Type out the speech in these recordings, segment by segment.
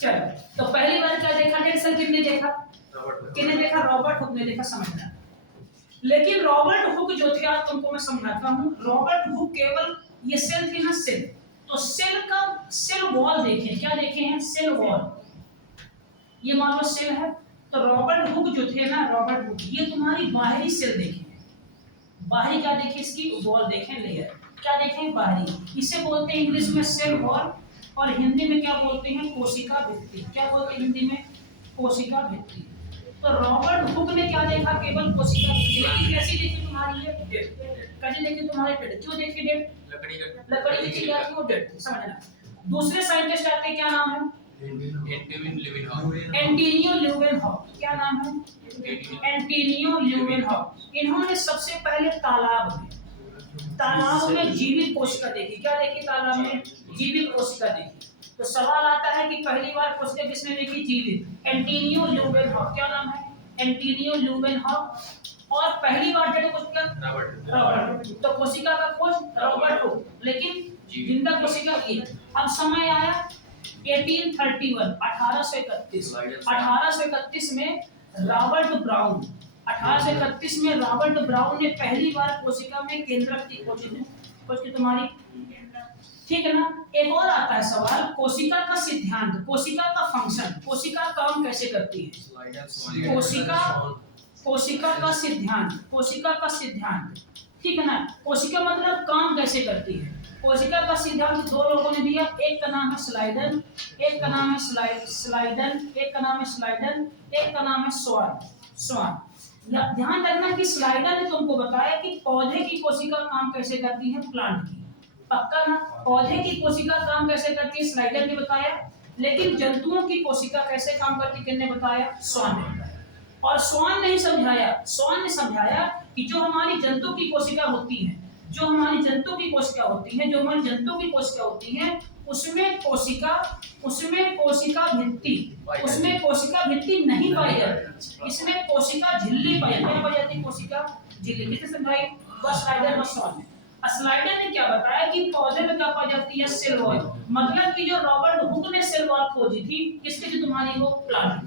चलो, तो पहली बार क्या देखा डेड सेल किसने देखा? किसने देखा? रॉबर्ट हुक ने देखा, समझना। लेकिन रॉबर्ट हुक जो थे, आज तुमको मैं समझाता हूँ। रॉबर्ट हुक केवल ये सेल थी ना, सेल, तो सेल का सेल वॉल देखें, क्या देखे हैं? Cell wall. ये मान लो सेल है, तो रॉबर्ट हुक जो थे ना, रॉबर्ट हुक, ये तुम्हारी बाहरी सेल देखे, बाहरी क्या देखे? इसकी वॉल देखें, लेयर। क्या देखें? बाहरी। इसे बोलते हैं इंग्लिश में सेल वॉल, और हिंदी में क्या बोलते हैं? कोशिका भित्ति। क्या बोलते हैं हिंदी में? कोशिका भित्ति। तो रॉबर्ट हुक ने क्या देखा? केवल कोशिका भित्ति। लेकिन कैसी देखी तुम्हारी? ये डेड। कैसे देखी तुम्हारे डेड? क्यों देखी डेड? लकड़ी की क्या थी? वो डेड थी, समझना। दूसरे साइंटिस्ट आते हैं, क्या नाम है? Antonio Leeuwenhoek. क्या नाम है? Antonio Leeuwenhoek. इन्होंने सबसे पहले तालाब में जीवित कोशिका देखी। क्या देखी? तालाब में जीवित कोशिका देखी। तो सवाल आता है कि पहली बार कोशिका किसने देखी? जीवित। Antonio Leeuwenhoek. क्या नाम है? Antonio Leeuwenhoek. और पहली बार डेड कोशिका रॉबर्ट। तो कोशिका का खोज रॉबर्ट हुक, लेकिन जिंदा कोशिका ये। अब समय आया 1831, 1831 में रॉबर्ट ब्राउन, 1831 में रॉबर्ट ब्राउन ने पहली बार कोशिका में केंद्रक की खोज की तुम्हारी, ठीक है ना। एक और आता है सवाल, कोशिका का सिद्धांत, कोशिका का फंक्शन, कोशिका काम कैसे करती है? कोशिका का सिद्धांत, ठीक है ना। कोशिका मतलब काम कैसे करती है? कोशिका का सिद्धांत दो लोगों ने दिया, एक का नाम है स्लाइडन, एक का नाम है स्वान। ध्यान रखना कि स्लाइडर ने तुमको बताया कि पौधे की कोशिका काम कैसे करती है, प्लांट की, पक्का ना। पौधे की कोशिका काम कैसे करती है, स्लाइडर ने बताया। लेकिन जंतुओं की कोशिका कैसे काम करती है, किसने बताया? स्वान ने बताया। और स्वान ने समझाया कि जो हमारी जंतु की कोशिका होती है, जो हमारी जंतु की कोशिका होती है, उसमें कोशिका भित्ति नहीं पाई जाती, इसमें कोशिका झिल्ली पाई जाती। कोशिका झिल्ली किसने समझाई? बस स्लाइडर, बस स्वान ने। स्लाइडर ने क्या बताया कि पौधे में क्या पाई जाती है? Cell wall. मतलब कि जो रॉबर्ट हुक ने सेल वॉल खोजी थी, किसकी थी तुम्हारी? वो प्लांट।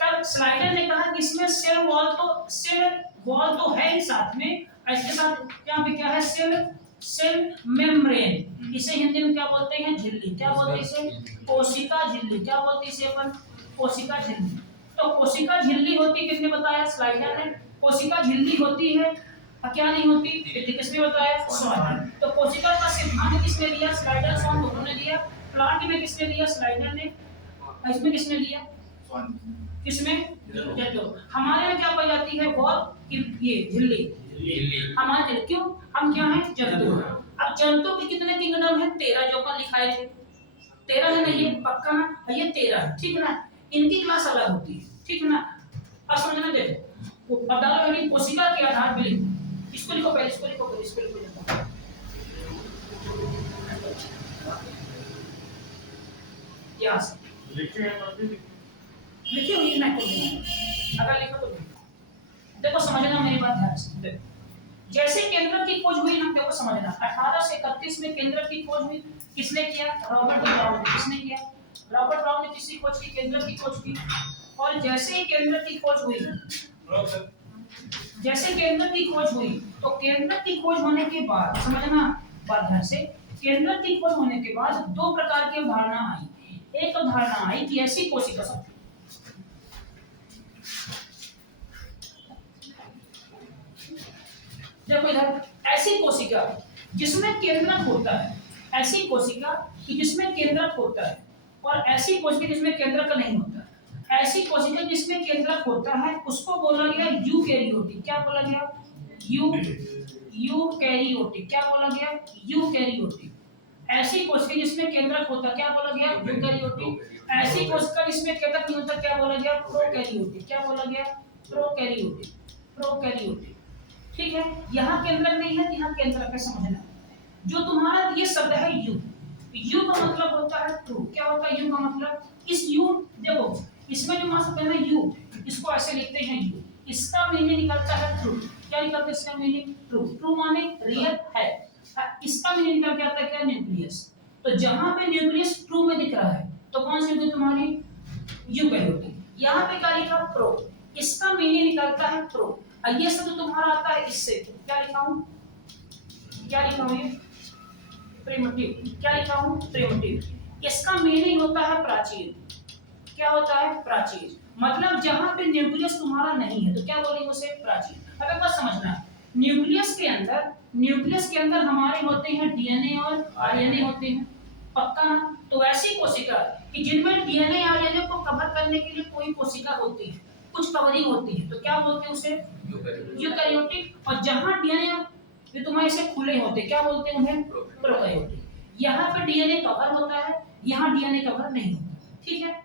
तब स्लाइडर ने कहा कि इसमें सेल वॉल तो है ही साथ में, इसके साथ यहाँ पे क्या है? Cell membrane. इसे हिंदी में क्या बोलते हैं? झिल्ली। क्या बोलते हैं इसे? कोशिका झिल्ली। क्या बोलते हैं इसे अपन? कोशिका झिल्ली। तो कोशिका झिल्ली होती, किसने बताया? स्लाइडर ने। कोशिका झिल्ली होती है और क्या नहीं होती? किसने बताया? स्वान। तो कोशिका का सिद्धांत किसने दिया? स्लाइडर, स्वान दोनों ने दिया। प्लांट में किसने दिया? स्लाइडर ने। इसमें किसने दिया? किसमें? जंतु। हमारे में क्या पाई जाती है? वॉल, ये झिल्ली। हमारे क्यों? हम क्या है? जंतु। अब जंतु के कितने किंगडम है? 13 जो अपन लिखाए थे। 13 है ना, ये पक्का ना, ये 13 है, ठीक है ना। इनकी क्लास अलग होती है, ठीक है ना। अब समझना, देखो अब डालो यानी कोशिका के आधार पे लिखो। इसको लिखो पहले, इसको लिखो। लिखे हुई ना अगर लिखो तो देखो, समझना मेरी बात ध्यान से। देखो, जैसे केंद्रक की खोज हुई ना, देखो समझना, 1831 में केंद्रक की खोज हुई, किसने किया? रॉबर्ट ब्राउन ने। किसने किया? रॉबर्ट ब्राउन ने किसकी खोज की? केंद्रक की खोज की। और जैसे ही केंद्रक की खोज हुई, तो केंद्रक की खोज होने के बाद, समझना बात ध्यान से, केंद्रक की खोज होने के बाद दो प्रकार की अवधारणा आई। एक अवधारणा आई कि ऐसी कोशिका, देखो इधर, ऐसी कोशिका जिसमें केंद्रक होता है, ऐसी कोशिका कि जिसमें केंद्रक होता है, और ऐसी कोशिका जिसमें केंद्रक नहीं होता। ऐसी कोशिका जिसमें केंद्रक होता है उसको बोला गया यूकैरियोटिक। क्या बोला गया? यूकैरियोटिक। क्या बोला गया? यूकैरियोटिक। ऐसी कोशिका जिसमें केंद्रक होता, क्या बोला गया? यूकैरियोटिक। ऐसी कोशिका जिसमें केंद्रक नहीं होता, क्या बोला गया? प्रोकैरियोटिक। क्या बोला गया? प्रोकैरियोटिक। ठीक है, यहाँ केंद्रक नहीं है, यहाँ केंद्रक है, समझना। जो तुम्हारा ये शब्द है यू का मतलब होता है ट्रू। क्या होता है यू का मतलब? इस यू, देखो इसमें जो शब्द है ना यू, इसको ऐसे लिखते हैं यू, इसका मीनिंग निकलता है ट्रू। क्या निकलता है इसका मीनिंग? ट्रू। ट्रू माने रियल है। इसका मीनिंग निकल के आता है क्या? न्यूक्लियस। तो जहां पे न्यूक्लियस ट्रू में दिख रहा है तो कौन सी होगी तुम्हारी यूकैरियोटिक। यहाँ पे क्या लिखा प्रो, इसका मीनिंग निकलता है प्रो। और ये सब तुम्हारा आता है इससे, क्या लिखा हूं, क्या लिखा हूं ये प्रिमिटिव, क्या लिखा हूं प्रिमिटिव। इसका मीनिंग होता है प्राचीन। क्या होता है प्राचीन, मतलब जहां पे न्यूक्लियस तुम्हारा नहीं है तो क्या बोलेंगे उसे प्राचीन। अब एक बात समझना है, न्यूक्लियस के अंदर हमारे होते हैं डीएनए और आरएनए होते हैं, पक्का ना। तो ऐसी कोशिका कि जिनमें डीएनए आरएनए को कवर करने के लिए कोई कोशिका होती है, कुछ कवरिंग होती है, तो क्या बोलते हैं उसे यूकैरियोटिक। और जहां डीएनए ये तुम्हारे से खुले होते क्या बोलते हैं उन्हें प्रोकैरियोटिक। यहाँ पे डीएनए कवर होता है, यहाँ डीएनए कवर नहीं होता, ठीक है।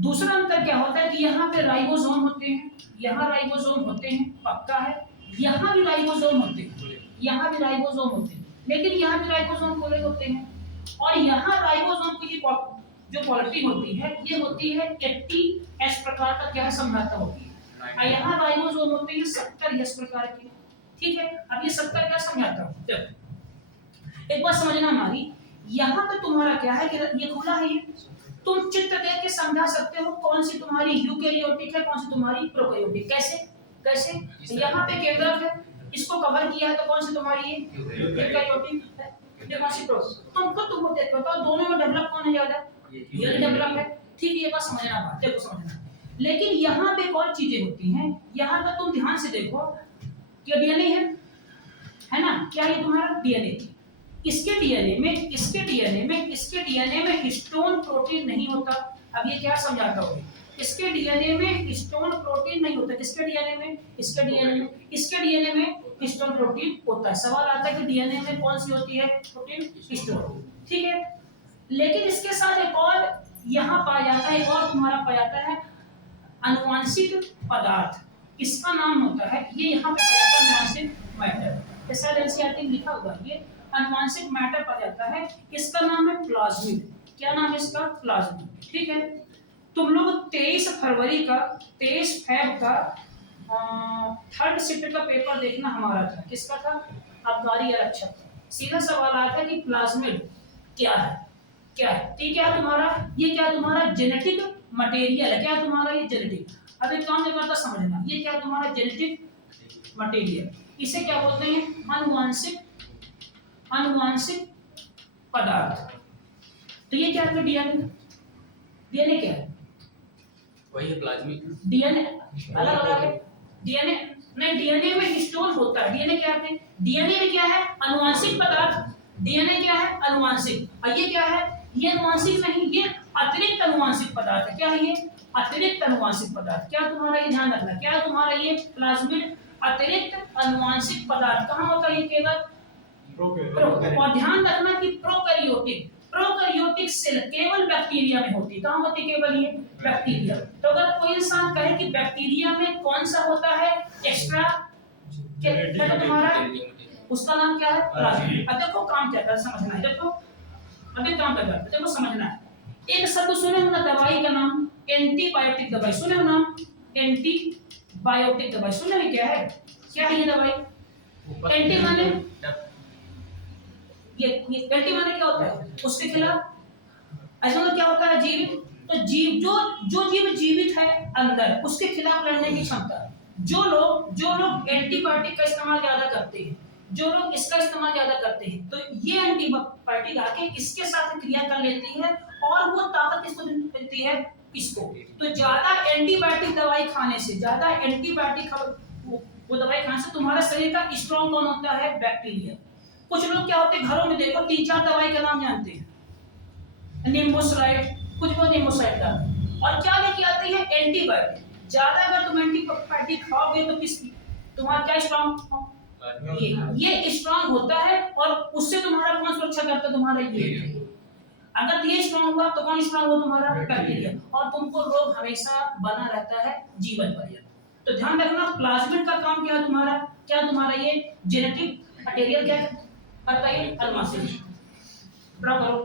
दूसरा अंतर क्या होता है कि यहाँ पे राइबोसोम होते हैं, यहाँ राइबोसोम होते हैं, पक्का है। यहाँ भी राइबोसोम होते हैं, यहाँ भी राइबोसोम होते हैं, लेकिन यहाँ भी राइबोसोम खुले होते हैं। और यहाँ राइबोसोम की जो क्वालिटी होती है ये होती है 80S प्रकार का क्या समझाता होती है, और यहाँ राइबोसोम होते हैं 70S प्रकार के, ठीक है। अब ये 70 क्या समझाता हूँ, देखो एक बात समझना हमारी, यहाँ पे तुम्हारा क्या है कि ये खुला है, ये तुम चित्र देख के समझा सकते हो कौन सी तुम्हारी यूकैरियोटिक है, कौन सी तुम्हारी प्रोकैरियोटिक। कैसे कैसे, यहाँ पे केंद्रक है, इसको कवर किया है तो कौन सी तुम्हारी ये यूकैरियोटिक है, ये कौन सी प्रो। तुम खुद तुमको देख बताओ दोनों में डेवलप कौन है ज्यादा, ये डेवलप है, ठीक है। ये बात समझना बात, देखो समझना। लेकिन यहाँ पे और चीजें होती हैं, यहाँ पे तुम ध्यान से देखो कि डीएनए है ना, क्या ये तुम्हारा डीएनए। इसके डीएनए में हिस्टोन प्रोटीन नहीं होता। अब ये क्या समझाता हूँ, इसके डीएनए में हिस्टोन प्रोटीन नहीं होता, इसके डीएनए में हिस्टोन प्रोटीन होता है। सवाल आता है कि डीएनए में कौन सी होती है प्रोटीन, हिस्टोन, ठीक है। लेकिन इसके साथ एक और यहाँ पाया जाता है, एक और तुम्हारा पाया जाता है आनुवांशिक पदार्थ, इसका नाम होता है, ये यहाँ पे पाया जाता है आनुवांशिक मैटर, ऐसा एनसीईआरटी में लिखा हुआ है, ये आनुवांशिक मैटर पाया जाता है, इसका नाम है प्लाज्मिड। क्या नाम है इसका, प्लाज्मिड, ठीक है। तुम लोग 23 फरवरी का 23 फेब का थर्ड शिफ्ट का पेपर देखना हमारा था, किसका था, आबकारी आरक्षक का। सीधा सवाल आया था कि प्लाज्मिड क्या है, क्या है, ठीक है तुम्हारा, ये क्या तुम्हारा जेनेटिक मटेरियल है, क्या तुम्हारा ये जेनेटिक। अब एक काम करता समझना, ये क्या तुम्हारा जेनेटिक मटेरियल, इसे क्या बोलते हैं आनुवांशिक पदार्थ। तो ये क्या है डीएनए क्या है, वही है प्लाज्मिक, डीएनए अलग अलग है, डीएनए नहीं, डीएनए में हिस्टोन होता है, डीएनए क्या है, डीएनए में क्या है आनुवांशिक पदार्थ, डीएनए क्या है आनुवांशिक, और ये क्या है, ये आनुवांशिक नहीं, ये अतिरिक्त आनुवांशिक पदार्थ है। क्या है ये अतिरिक्त आनुवांशिक पदार्थ, क्या तुम्हारा ये ध्यान रखना, क्या तुम्हारा ये प्लाज्मिड अतिरिक्त आनुवांशिक पदार्थ कहाँ होता है, ये केवल और ध्यान रखना कि प्रोकैरियोटिक सेल केवल बैक्टीरिया में होती है, कहाँ होती है, केवल ये बैक्टीरिया। तो अगर कोई इंसान कहे कि बैक्टीरिया में कौन सा होता है एक्स्ट्रा क्या तुम्हारा, उसका नाम क्या है प्लाज्मिड। अब देखो काम क्या करता समझना है, देखो अभी काम क्या करता है, देखो समझना है। एक शब्द सुने हो ना दवाई का नाम, एंटीबायोटिक दवाई सुने हो नाम, एंटीबायोटिक दवाई सुने हो, क्या है, क्या है ये दवाई, एंटी माने ये एंटी माने क्या होता है, उसके खिलाफ। ऐसा मतलब क्या होता है जीवित, तो जीव जो जीव जीवित है अंदर उसके खिलाफ लड़ने की क्षमता। जो लोग एंटीबायोटिक का इस्तेमाल ज्यादा करते हैं, जो लोग इसका इस्तेमाल ज्यादा करते हैं, तो ये एंटीबायोटिक आके इसके साथ क्रिया कर लेती है और वो ताकत किसको देती है, इसको। तो ज्यादा एंटीबायोटिक दवाई खाने से, ज्यादा एंटीबायोटिक वो दवाई खाने से तुम्हारा शरीर का स्ट्रॉन्ग कौन होता है, बैक्टीरिया। कुछ लोग क्या होते हैं घरों में देखो 3-4 दवाई का नाम जानते हैं, निम्बोसराइड, कुछ लोग निम्बोसाइड का, और क्या लेके आते हैं एंटीबायोटिक। ज्यादा अगर तुम एंटीबायोटिक खाओगे तो किस तुम्हारा क्या स्ट्रॉन्ग, ये स्ट्रॉन्ग होता है, और उससे तुम्हारा कौन सुरक्षा करता है, तुम्हारा ये। अगर ये स्ट्रॉन्ग हुआ तो कौन स्ट्रॉन्ग हुआ, तुम्हारा बैक्टीरिया, और तुमको रोग हमेशा बना रहता है जीवन पर्यंत। तो ध्यान रखना प्लाज्मिड का काम क्या है तुम्हारा, क्या तुम्हारा ये जेनेटिक मटेरियल क्या करता है, आनुवांशिक। ड्रॉ करो।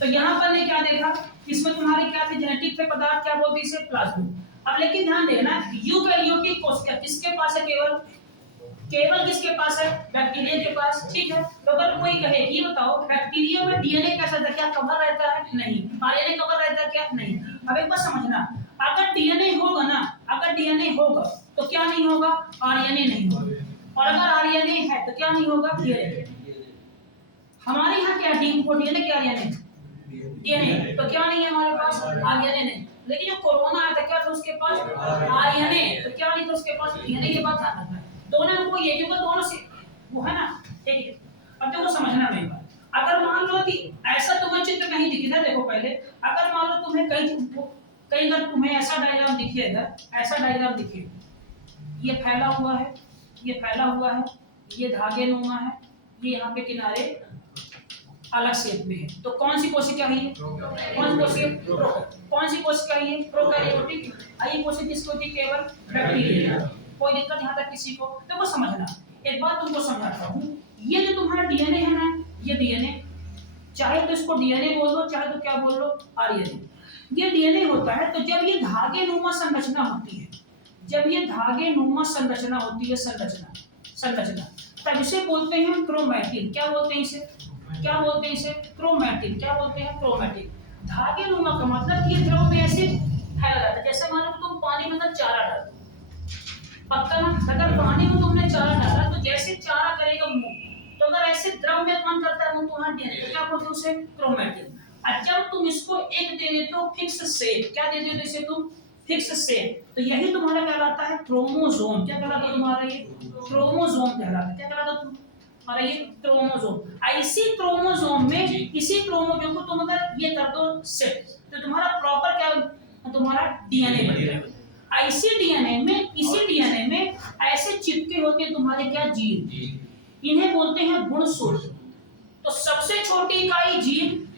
तो यहाँ पर ने क्या देखा, इसमें तुम्हारे क्या थे जेनेटिक पे पदार्थ, क्या बोलते हैं इसे प्लाज्मिड। अब लेकिन ध्यान देना यूकैरियोटिक केवल किसके पास है? बैक्टीरिया के पास। ठीक है, तो अगर कोई कहे ये बताओ बैक्टीरिया में डीएनए कैसा रहता है? क्या कवर रहता है? नहीं। आरएनए कवर रहता है क्या? नहीं। अब एक बात समझना, अगर डीएनए होगा ना, अगर डीएनए होगा तो क्या नहीं होगा? आरएनए नहीं होगा। और अगर आरएनए है तो क्या नहीं होगा? डीएनए। हमारे यहाँ क्या डीएनए क्या आरएनए? डीएनए। तो क्या नहीं है हमारे पास? आरएनए नहीं। लेकिन जो कोरोना आया था क्या था उसके पास? आरएनए। तो क्या नहीं था उसके पास? डीएनए। के बाद ध्यान रखना है दोनों को, ये क्योंकि दोनों से वो है ना। ठीक है, अब देखो समझना मेरी बात। अगर मान लो कि ऐसा तुम्हें चित्र नहीं दिख रहा, देखो पहले अगर मान लो तुम्हें कहीं अगर तुम्हें ऐसा डायग्राम दिखेगा, ऐसा डायग्राम दिखे, ये फैला हुआ है, ये फैला हुआ है, ये धागे नुमा है, ये यहाँ पे किनारे अलग शेप में है, तो कौन सी कोशिका है ये? कौन सी कोशिका? कौन सी कोशिका है ये? प्रोकैरियोटिक। आई कोशिका किसकी होती है? केवल बैक्टीरिया। कोई दिक्कत यहाँ तक किसी को? देखो समझना, एक बात तुमको समझाता हूँ, ये जो तुम्हारा डीएनए है ना, ये डीएनए, चाहे तो इसको डीएनए बोल दो, चाहे तो क्या बोल लो? आरएनए। ये डीएनए होता है, तो जब ये धागे नुमा संरचना होती है, जब ये धागे नुमा संरचना होती है, संरचना, तब इसे बोलते हैं क्रोमैटिन। क्या बोलते हैं इसे? क्या बोलते हैं इसे? क्रोमैटिन। क्या बोलते हैं? क्रोमैटिन। धागे नुमा का मतलब ये द्रव में ऐसे फैला जाता है, जैसे मान लो तुम पानी में ना चारा डाल दो, पक्का ना, अगर पानी में तुमने चारा डाला तो जैसे चारा करेगा मुंह, तो अगर ऐसे द्रव में कौन करता है? मुंह तुम्हारा डीएनए। तो क्या बोलते हैं उसे? क्रोमैटिन। और जब तुम इसको एक दे देते हो फिक्स शेप, क्या दे देते हो इसे तुम? फिक्स शेप, तो यही तुम्हारा कहलाता है क्रोमोसोम। क्या कहलाता है तुम्हारा? ये क्रोमोसोम कहलाता है। क्या कहलाता है तुम्हारा? ये क्रोमोसोम। ऐसी क्रोमोसोम में इसी क्रोमोसोम को तुम अगर ये कर दो सेट, तो तुम्हारा प्रॉपर क्या? तुम्हारा डीएनए बन जाएगा। ऐसे डीएनए में, इसी डीएनए में ऐसे चिपके होते हैं तुम्हारे क्या? जीन। इन्हें बोलते हैं गुणसूत्र। तो सबसे छोटी इकाई जीन,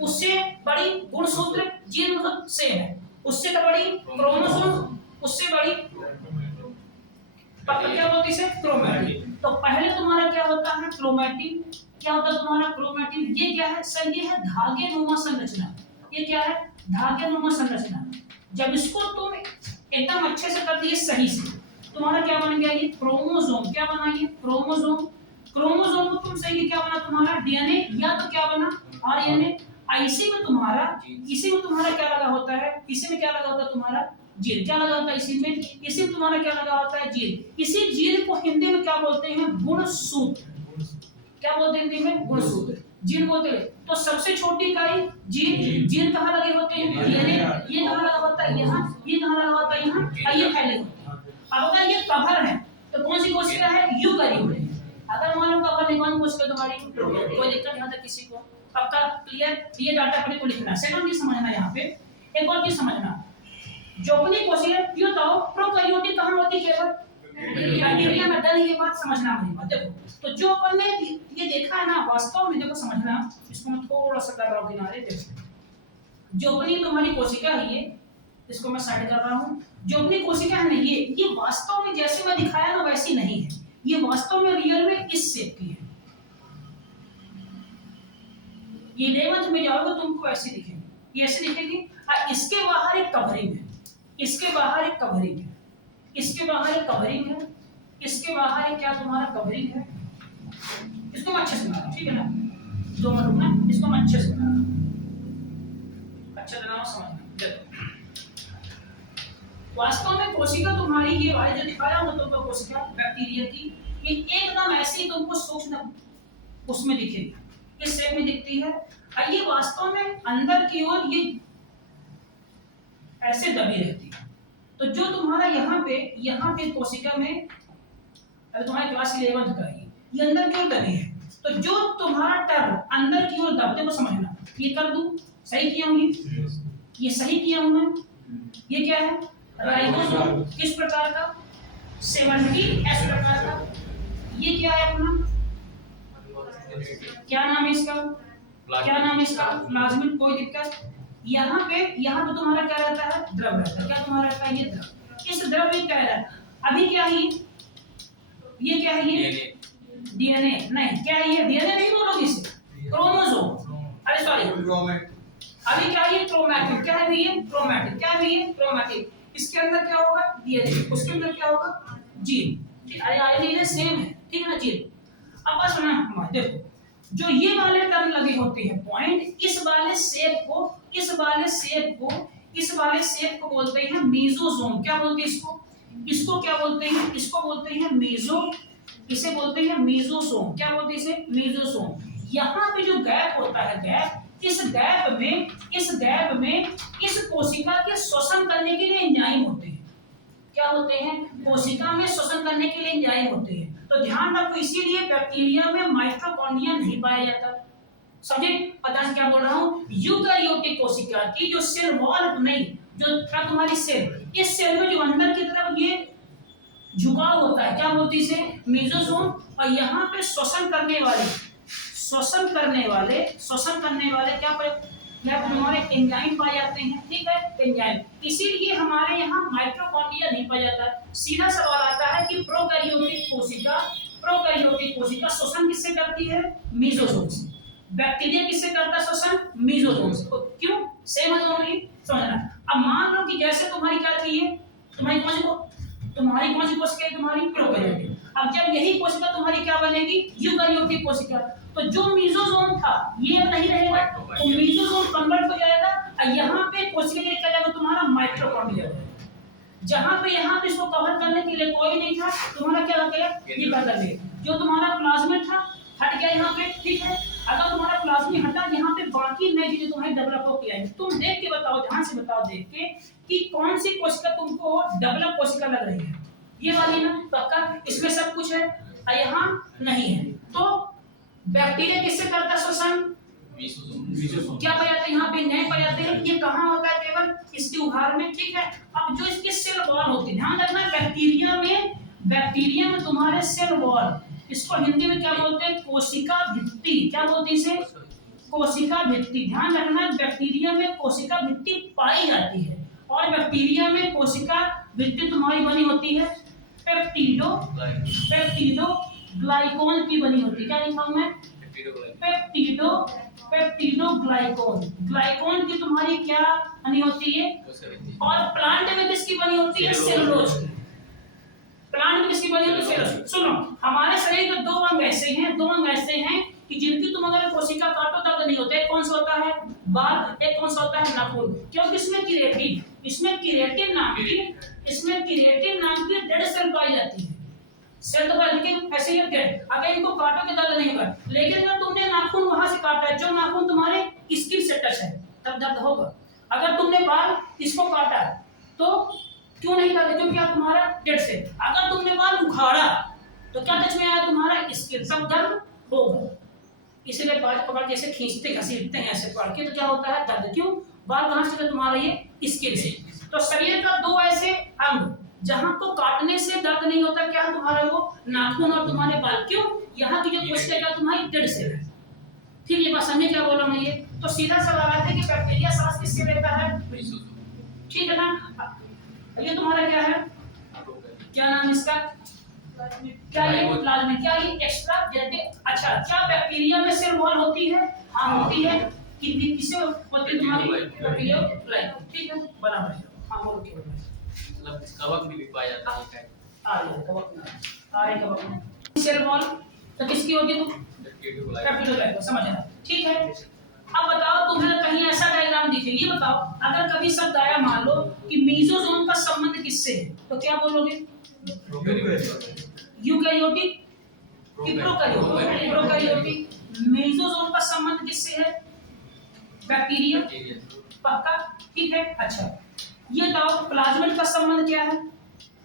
उससे बड़ी गुणसूत्र। जीन मतलब सेम है, उससे तो बड़ी क्रोमोसोम, उससे बड़ी क्या बोलते हैं? क्रोमैटिन। तो पहले तुम्हारा क्या होता है? क्रोमैटिन। क्या होता है तुम्हारा? क्रोमैटिन। ये क्या है? सर ये है धागे नुमा संरचना। ये क्या है? धागे नुमा संरचना। जब इसको तुम एकदम अच्छे से कर दिए सही से, तुम्हारा क्या बन गया? ये क्रोमोसोम। क्या बना? ये क्रोमोसोम। क्रोमोसोम को तुम सही क्या बना? तुम्हारा डीएनए, या तो क्या बना? आरएनए। इसी में तुम्हारा, इसी में तुम्हारा क्या लगा होता है? इसी में क्या लगा होता है तुम्हारा? जीन। क्या लगा होता है इसी में? इसी में तुम्हारा क्या लगा होता है? जीन। इसी जीन को हिंदी में क्या बोलते हैं? गुणसूत्र। क्या बोलते हैं हिंदी में? गुणसूत्र। जीन बोलते हैं। तो सबसे छोटी इकाई जीन। जीन कहाँ लगे होते हैं? डीएनए। ये कहाँ लगा होता है? यहाँ। ये कहाँ लगा होता है? यहाँ। और ये फैले होते हैं। अब अगर ये कवर है तो कौन सी कोशिका है? यूकैरियोटिक। अगर मान लो कवर नहीं, कौन कोशिका तुम्हारी? कोई दिक्कत यहाँ तक किसी को? पक्का क्लियर? ये डाटा अपने को लिखना। सेकंड चीज समझना, यहाँ पे एक और चीज समझना, जो अपनी कोशिका क्यों तो प्रोकैरियोटिक कहाँ होती है? केवल बैक्टीरिया में। डर ये बात समझना मेरी बात। देखो, तो जो अपन ने ये देखा है ना, वास्तव में देखो समझना, इसको मैं थोड़ा सा कर रहा हूँ किनारे। देखो, जो अपनी तुम्हारी कोशिका है, ये इसको मैं साइड कर रहा हूँ। जो अपनी कोशिका है ना, ये वास्तव में जैसे मैं दिखाया ना वैसी नहीं है। ये वास्तव में रियल में इस शेप की है। ये 11th में जाओगे तुमको ऐसी दिखेगी, ये ऐसी दिखेगी। और इसके बाहर एक कवरिंग है, इसके बाहर एक कवरिंग है, इसके बाहर एक कवरिंग है, इसके बाहर एक क्या तुम्हारा कवरिंग है। इसको मैं अच्छे से बना रहा हूं, ठीक है ना? 2 मिनट रुकना, इसको मैं अच्छे से बना रहा हूं, अच्छा बनाओ, समझना। देखो, वास्तव में कोशिका तुम्हारी ये वाली जो दिखाया हूं तुमको, कोशिका बैक्टीरिया की, ये एकदम ऐसी तुमको सूक्ष्म उसमें दिखेगी, इस शेप में दिखती है। और ये वास्तव में अंदर की ओर ये ऐसे दबी रहती है। तो जो तुम्हारा यहाँ पे कोशिका में, अरे तुम्हारे क्लास 11th का ये अंदर की ओर दबी है। तो जो तुम्हारा टर्म अंदर की ओर दबते को समझना, ये कर दूं, सही किया हूं, ये सही किया हूं मैं। ये क्या है? राइबोसोम। किस प्रकार का? 70S प्रकार का। ये क्या है अपना? क्या नाम है इसका? क्या नाम है इसका? प्लाज्मिड। कोई दिक्कत? यहाँ पे तुम्हारा क्या रहता है? द्रव रहता है। क्या तुम्हारा रहता है? ये द्रव। इस द्रव में क्या है? अभी क्या है ये क्या है? ये डीएनए नहीं, क्या है ये? डीएनए नहीं बोलोगे इसे, क्रोमोसोम। अरे सॉरी, अभी क्या है? ये क्रोमैटिन। क्या है ये? क्रोमैटिन। क्या है ये? क्रोमैटिन। इसके अंदर क्या होगा? डीएनए। उसके अंदर क्या होगा? जीन। आयोडीन सेम है, ठीक है ना जी। अब बस सुना हमारे, देखो जो ये वाले टर्म लगे होते हैं पॉइंट, इस वाले शेप को बोलते हैं मेसोजोम। क्या बोलते हैं इसको क्या बोलते हैं, इसको बोलते हैं मेसो, इसे बोलते हैं मेसोसोम। क्या बोलते हैं इसे, मेसोसोम। यहाँ पे जो गैप होता है, गैप, इस गैप में इस कोशिका के श्वसन करने के लिए एंजाइम होते हैं। क्या होते हैं, कोशिका में श्वसन करने के लिए एंजाइम होते हैं। तो ध्यान रखो, इसीलिए बैक्टीरिया में माइटोकॉन्ड्रिया नहीं पाया जाता। समझे, पता है क्या बोल रहा हूँ। यूकैरियोटिक कोशिका की जो सेल वॉल नहीं, जो तुम्हारी सेल, इस सेल में जो अंदर की तरफ ये झुकाव होता है, क्या बोलते हैं इसे, मेसोसोम। और यहाँ पे श्वसन करने वाले क्या हमारे एंजाइम पाए जाते हैं, ठीक है, एंजाइम। इसीलिए हमारे यहाँ माइटोकॉन्ड्रिया नहीं पाया जाता। सीधा सवाल आता है कि प्रोकैरियोटिक कोशिका श्वसन किससे करती है, मेसोसोम से। बैक्टीरिया किससे करता है श्वसन, मेसोसोम से। तो क्यों, सेम है दोनों ही, समझना। अब मान लो कि जैसे तुम्हारी क्या थी, ये तुम्हारी कौन सी कोशिका है, तुम्हारी प्रोकैरियोटिक। अब जब यही कोशिका तुम्हारी क्या बनेगी, यूकैरियोटिक कोशिका। तो जो मेसोसोम था ये अब नहीं रहेगा, तो मेसोसोम कन्वर्ट हो जाएगा और यहाँ पे कोशिका क्या जाएगा, तुम्हारा माइटोकॉन्ड्रिया हो जाएगा। जहाँ पे यहाँ पे इसको कवर करने के लिए कोई नहीं था, तुम्हारा क्या हो गया, ये कर लेगा। जो तुम्हारा प्लाज्मिड था हट गया यहाँ पे, ठीक है। अगर तुम्हारा प्लाज्मिड हटा, यहाँ पे बाकी नई चीजें तुम्हारी डेवलप हो के आएंगी। तुम देख के बताओ, ध्यान से बताओ, देख के कि कौन सी कोशिका तुमको डेवलप कोशिका लग रही है, ये वाली ना, पक्का इसमें सब कुछ है और यहाँ नहीं है। तो बैक्टीरिया किससे करता है श्वसन, क्या पाया जाता है, यहाँ पे नहीं पाया जाते हैं। ये कहाँ होता है, केवल इसके उभार में, ठीक है। अब जो इसके सेल वॉल होती है, ध्यान रखना, बैक्टीरिया में तुम्हारे सेल वॉल, इसको हिंदी में क्या बोलते हैं, कोशिका भित्ति। क्या बोलते हैं इसे, कोशिका भित्ति। ध्यान रखना, बैक्टीरिया में कोशिका भित्ति पाई जाती है। और बैक्टीरिया में कोशिका भित्ति तुम्हारी बनी होती है पेप्टिडोग्लाइकोन की बनी होती है। क्या लिखा हूं मैं, पेप्टिडोग्लाइकोन। ग्लाइकोन की तुम्हारी क्या बनी होती है, और प्लांट में किसकी बनी होती है, सेलुलोज। प्लांट में किसकी बनी होती है, सेलुलोज। सुनो, हमारे शरीर के दो अंग ऐसे हैं कि जिनकी तुम अगर कोशिका काटो तब नहीं होता है। कौन सा होता है, बाल, एक कौन सा होता है, नाखून। क्योंकि इसमें किरेटिन नाम की डेड सेल पाई जाती है। सेल तो लेकिन ऐसे ही डेड, अगर इनको काटो के दर्द नहीं होगा। लेकिन अगर तुमने नाखून वहां से काटा है, जो नाखून तुम्हारे स्किन से टच है, तब दर्द होगा। अगर तुमने बाल इसको काटा तो क्यों नहीं काटे, क्योंकि आप तुम्हारा डेड सेल। अगर तुमने बाल उखाड़ा तो क्या टच में आया, तुम्हारा स्किन, तब दर्द होगा। इसलिए बाल पकड़ के ऐसे खींचते घसीटते हैं, ऐसे पकड़ के, तो क्या होता है, दर्द। क्यों, बाल कहां से, तुम्हारा ये स्किन से। तो शरीर का दो ऐसे अंग जहां को काटने से दर्द नहीं होता, क्या तुम्हारा वो नाखून और तुम्हारे बाल। क्यों, यहाँ की जो कोशिका क्या तुम्हारी डेड सेल है, ठीक है। बात समझे क्या बोला मैं, ये तो सीधा सवाल आता है कि बैक्टीरिया सांस किससे लेता है, ठीक है ना। ये तुम्हारा क्या है, क्या नाम इसका, क्या ये प्लाज्मिड, क्या ये एक्स्ट्रा जेनेटिक। अच्छा, क्या बैक्टीरिया में सेल वॉल होती है, हाँ होती है। किससे होती है, तुम्हारी बैक्टीरिया, ठीक है, बराबर है। हाँ बोलो, क्या मतलब कवक भी पाया जाता है, कवक सेल वॉल तो किसकी होती है, पेप्टिडोग्लाइकोन, समझना, ठीक है। अब बताओ, तुम्हें कहीं ऐसा डायग्राम दिखे, ये बताओ, अगर कभी शब्द आया, मान लो कि मेसोसोम का संबंध किससे है, तो क्या बोलोगे, यूकैरियोटिक कि प्रोकैरियोटिक। मेसोसोम का संबंध किससे है, बैक्टीरिया, पक्का, ठीक है। अच्छा, ये बताओ प्लाज्मिड का संबंध क्या है,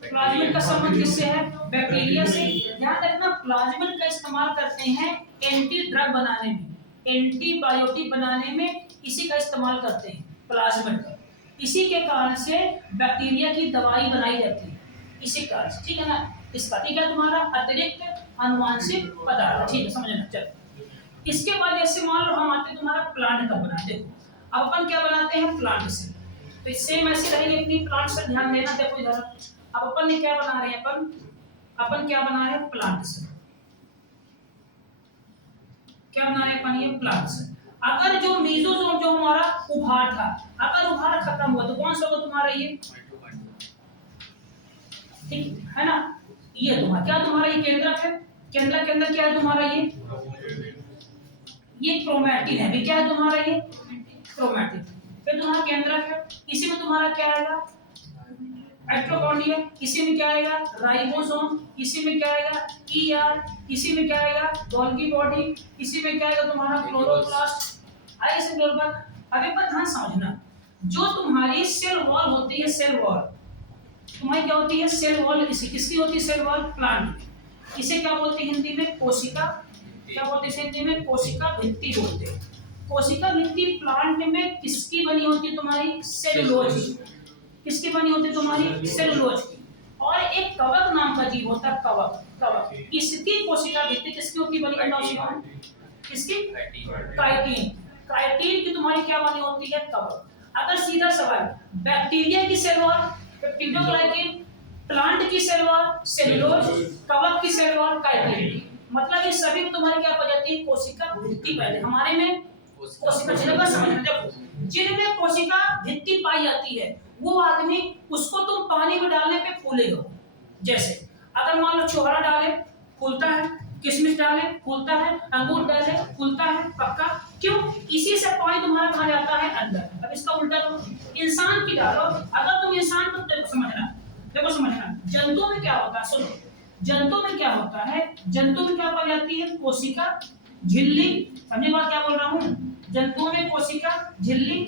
प्लाज्मिड का संबंध किससे है, बैक्टीरिया से। ध्यान रखना, प्लाज्मिड का इस्तेमाल करते हैं एंटी ड्रग बनाने में, एंटीबायोटिक बनाने में, इसी का इस्तेमाल करते हैं प्लाज्मिड का। इसी के कारण से बैक्टीरिया की दवाई बनाई जाती है, इसी कारण से, ठीक है ना। इसका, ठीक है, तुम्हारा अतिरिक्त आनुवांशिक पदार्थ, ठीक है, समझना। चलो, इसके बाद जैसे मान लो हम आते तुम्हारा प्लांट का बना, देखो अब अपन क्या बनाते हैं, प्लांट से। तो सेम ऐसे रहेंगे अपनी, प्लांट से ध्यान देना। देखो इधर, अब अपन ने क्या बना रहे हैं, अपन क्या बना रहे हैं, प्लांट से। क्या बना रहे हैं अपन, ये प्लांट से। अगर जो मेसोसोम जो हमारा उभार था, अगर उभार खत्म हुआ तो कौन सा होगा तुम्हारा ये, ठीक है ना। ये तुम्हारा क्या, तुम्हारा ये केंद्रक है, केंद्रक के अंदर क्या है तुम्हारा ये क्रोमैटिन है, भी क्या है तुम्हारा ये क्रोमैटिन। फिर तुम्हारा केंद्रक है, इसी में तुम्हारा क्या आएगा माइटोकॉन्ड्रिया, इसी में क्या आएगा राइबोसोम, इसी में क्या आएगा ईआर, इसी में क्या आएगा गोल्गी बॉडी, इसी में क्या आएगा तुम्हारा क्लोरोप्लास्ट। आइए इसे क्लोरोप्लास्ट। अब एक बात ध्यान समझना, जो तुम्हारी सेल वॉल होती है, सेल वॉल तुम्हारी क्या होती है सेल वॉल, इसी किसकी होती है सेल वॉल प्लांट, इसे क्या बोलते हैं हिंदी में कोशिका, क्या बोलते हैं हिंदी में कोशिका भित्ति बोलते हैं। कोशिका भित्ति प्लांट में किसकी बनी होती है तुम्हारी सेलुलोज, किसकी बनी होती है तुम्हारी सेलुलोज की। और एक कवक नाम का जीव होता है कवक, कवक इसकी कोशिका भित्ति किसकी होती है बनी होती किसकी काइटिन, काइटिन की तुम्हारी क्या बनी होती है कवक। अगर सीधा सवाल बैक्टीरिया की सेल वॉल पेप्टिडोग्लाइकेन, प्लांट की सेल वॉल सेलुलोज, कवक की सेल वॉल काइटिन, मतलब ये सभी तुम्हारी क्या पाई जाती है कोशिका भित्ति पहले हमारे में कोशिका जिनका समझ देखो जिनमें कोशिका भित्ति पाई जाती है वो आदमी उसको तुम पानी में डालने पे फूलेगा। जैसे अगर मान लो छोहरा डाले फूलता है, किशमिश डाले फूलता है, अंगूर डाले फूलता है, पक्का क्यों, इसी से पानी तुम्हारा कहा जाता है अंदर। अब इसका उल्टा लो, इंसान की डालो, अगर तुम इंसान को देखो समझना जंतु में क्या होता है, सुनो जंतु में क्या होता है, जंतु में क्या पाई जाती है कोशिका झिल्ली, समझे बात क्या बोल रहा हूँ, जंतुओं में कोशिका झिल्ली।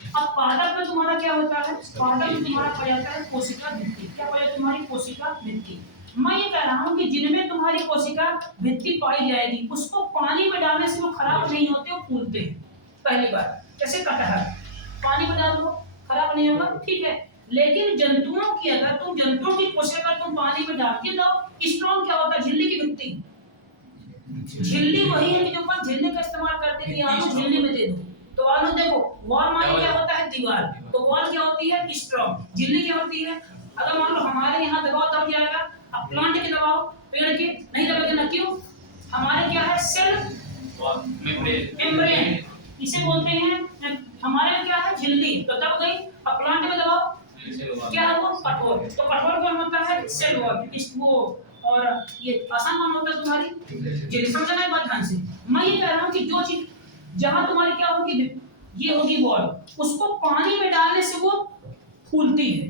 अब पादप में तुम्हारा क्या होता है, पादप में तुम्हारा पाया जाता है कोशिका भित्ति, क्या पाया जाता है तुम्हारी कोशिका भित्ति। मैं ये कह रहा हूँ कि जिनमें तुम्हारी कोशिका भित्ति पाई जाएगी उसको पानी में डालने से वो खराब नहीं होते, वो फूलते हैं। पहली बात जैसे कटहल पानी में डाल दो खराब नहीं होगा, ठीक है, लेकिन जंतुओं की अगर तुम जंतुओं की कोशिका तुम पानी में डाल के दो, स्ट्रॉन्ग क्या होता है झिल्ली की भित्ति, झिल्ली वही है कि जो अपन झिल्ली का इस्तेमाल करते हैं, आलू झिल्ली में दे दो तो आलू देखो वॉल माने क्या होता है दीवार, तो वॉल क्या होती है स्ट्रॉन्ग, झिल्ली क्या होती है। अगर मान लो हमारे यहाँ दबाव दब जाएगा, अब प्लांट के दबाव पेड़ के नहीं दबेगा ना, क्यों, हमारे क्या है सेल मेम्ब्रेन, इसे बोलते हैं हमारे क्या है झिल्ली, तो दब गई, अब प्लांट में दबाव क्या है वो कठोर, तो कठोर क्या होता है सेल वॉल वो, और ये आसान कौन होता है तुम्हारी झिल्ली। समझना है बात ध्यान से, मैं ये कह रहा हूँ कि जो चीज जहां तुम्हारी क्या होगी ये होगी बॉल, उसको पानी में डालने से वो फूलती है,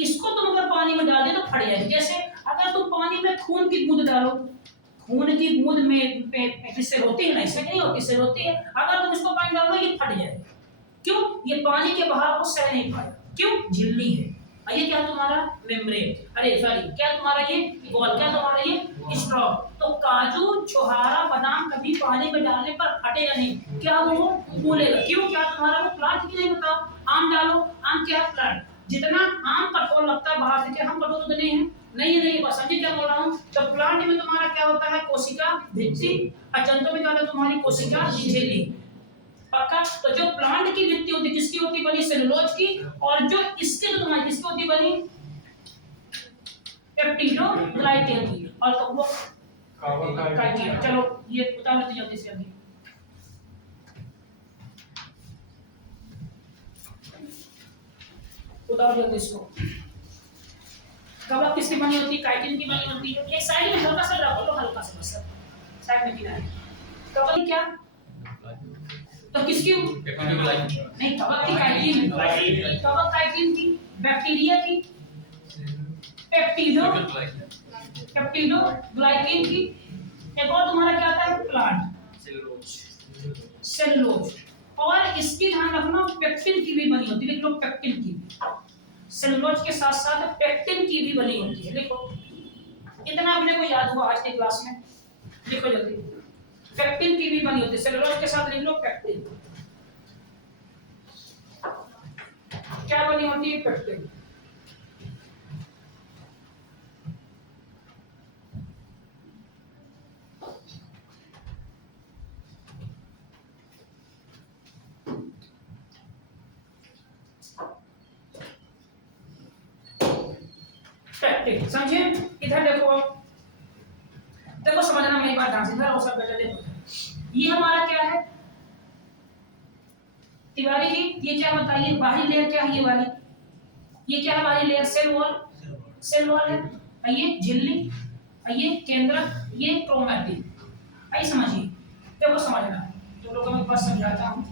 इसको तुम अगर पानी में डाल दे तो फट जाएगी। जैसे अगर तुम पानी में खून की बूंद डालो, खून की बूंद में इससे होती है ना, इससे नहीं होती, इससे होती है, अगर तुम इसको पानी डालो ये फट जाएगा, क्यों, ये पानी के बहाव को सह नहीं पाएगा, क्यों, झिल्ली है। ये क्या तुम्हारा मेम्ब्रेन, अरे सॉरी क्या तुम्हारा ये बॉल, क्या तुम्हारा ये स्ट्रॉ। तो काजू छोहारा बादाम कभी पानी में डालने पर फटेगा नहीं, क्या वो फूलेगा, क्यों, क्या तुम्हारा वो प्लांट की नहीं, बताओ आम डालो, आम क्या है प्लांट, जितना आम कठोर लगता है बाहर से, क्या हम कठोर तो नहीं है, नहीं बस समझे क्या बोल रहा हूँ। तो प्लांट में तुम्हारा क्या होता है कोशिका भित्ति, और जंतु में क्या होता है तुम्हारी कोशिका झिल्ली, पक्का। तो जो प्लांट की भित्ति होती किसकी होती बनी सेलुलोज की, और जो इसके जो तुम्हारी किसकी होती बनी पेप्टिडोग्लाइकेन की, और तो वो काइटिन। चलो ये बता लेते जल्दी से अभी, उतार जल्दी इसको। कवक किसकी बनी होती है, काइटिन की बनी होती है। एक साइड में हल्का सा रखो लो, हल्का सा बस साइड में किनारे। कवक क्या, तो किसकी नहीं, कवक की काइटिन, कवक काइटिन की, बैक्टीरिया की पेप्टिडोग्लाइकेन की, एक और तुम्हारा क्या आता है प्लांट सेलुलोज, और इसकी ध्यान रखना पेक्टिन की भी बनी होती है, लिख लो पेक्टिन की, सेलुलोज के साथ साथ पेक्टिन की भी बनी होती है, लिखो इतना अपने को याद हुआ आज के क्लास में, लिखो जल्दी, पेक्टिन की भी बनी होती है, सेलुलोज के साथ लिख लो पेक्टिन, क्या बनी होती है पेक्टिन। पेक्टिन समझे, इधर देखो, देखो समझना मेरी बात ध्यान से, इधर और सब बेटा देखो, ये हमारा क्या है तिवारी जी, ये क्या बताइए बाहरी लेयर क्या है, ये वाली ये क्या है बाहरी लेयर, सेल वॉल है, ये झिल्ली, ये केंद्रक, ये क्रोमैटिन। आई समझिए, देखो समझना, जो लोगों में बस समझाता हूँ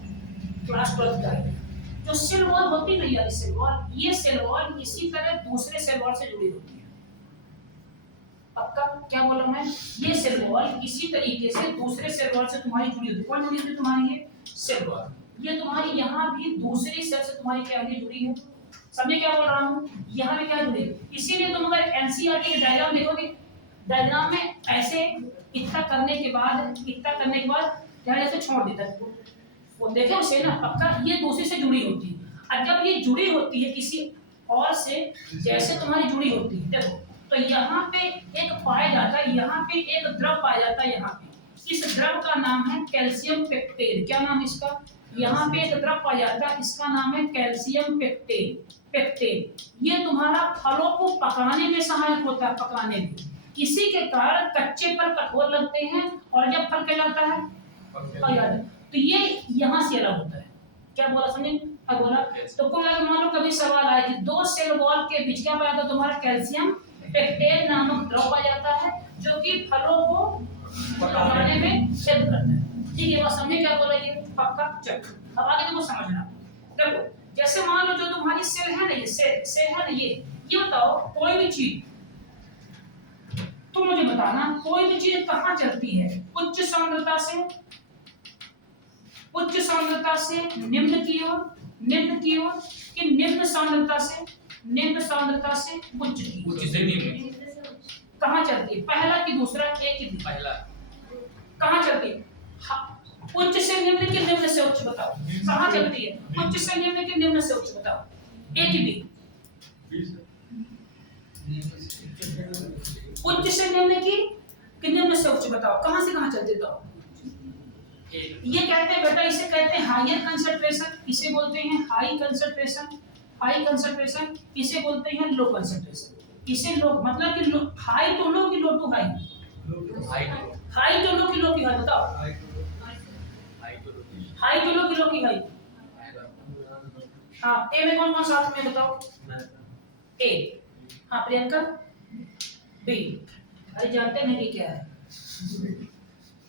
क्लास 12 का है। जो सेल वॉल होती है ना, सेल वॉल, ये सेल वॉल इसी तरह दूसरे सेल वॉल से जुड़ी होती है। पक्का? क्या बोला मैं? ये सेल वॉल इसी तरीके से दूसरे सेल वॉल से तुम्हारी जुड़ी होती है। कौन जुड़ी होती है तुम्हारी? ये सेल वॉल। ये तुम्हारी यहाँ भी दूसरी सेल से तुम्हारी क्या है, जुड़ी है। समझे क्या बोल रहा हूँ? यहाँ भी क्या जुड़ी है। इसीलिए तुम अगर एनसीईआरटी के डायग्राम देखोगे, डायग्राम में ऐसे इतना करने के बाद क्या ऐसे छोड़ देता है, वो देखे उसे ना, पक्का ये दूसरी से जुड़ी होती है। और जब ये जुड़ी होती है किसी और से, जैसे तुम्हारी जुड़ी होती है, देखो तो यहाँ पे एक पाया जाता है, यहाँ पे एक द्रव पाया जाता है। यहाँ पे इस द्रव का नाम है कैल्शियम पेक्टेन। क्या नाम इसका? यहाँ पे एक द्रव पाया जाता है, इसका नाम है कैल्शियम पेक्टेन। ये तुम्हारा फलों को पकाने में सहायक होता है, पकाने में। इसी के कारण कच्चे फल कठोर लगते हैं और जब फल क्या जाता है, पक जाता है। तो ये यहाँ से अलग होता है। क्या बोला समझे? अब बोला तो कुल मिला के मान लो कभी सवाल आए कि दो सेल वॉल के बीच क्या पाया जाता है, तुम्हारा कैल्शियम पेक्टेन नामक द्रव पाया जाता है, जो कि फलों को पकाने में हेल्प करता है। ठीक है, बात समझे क्या बोला ये? पक्का? चलो अब आगे देखो समझना। देखो जैसे मान लो जो तुम्हारी सेल है ना, ये सेल है ना, ये बताओ कोई भी चीज तुम मुझे बताना, कोई भी चीज कहाँ चलती है? उच्च सांद्रता से निम्न की ओर, कि निम्न सांद्रता से उच्च की ओर। उच्च से निम्न कहाँ चलती है? पहला कि दूसरा? एक ही पहला। कहाँ चलती है? उच्च से निम्न कि निम्न से उच्च बताओ, कहाँ चलती है? उच्च से निम्न कि निम्न से उच्च बताओ। ए की बी? उच्च से निम्न कि निम्न से उच्च बताओ, कहाँ से कहाँ चलते तो? ये कहते हैं बेटा, इसे कहते हैं हायर कंसंट्रेशन, इसे बोलते हैं हाई कंसंट्रेशन, इसे बोलते हैं लो कंसंट्रेशन। इसे लो मतलब कि हाई टू लो कि लो to high? High to low कि लो की हाई बताओ? हाई टू लो कि लो की हाई? हाँ, ए में कौन कौन साथ में बताओ? ए। हाँ प्रियंका? बी। अरे जानते नहीं कि क्या है,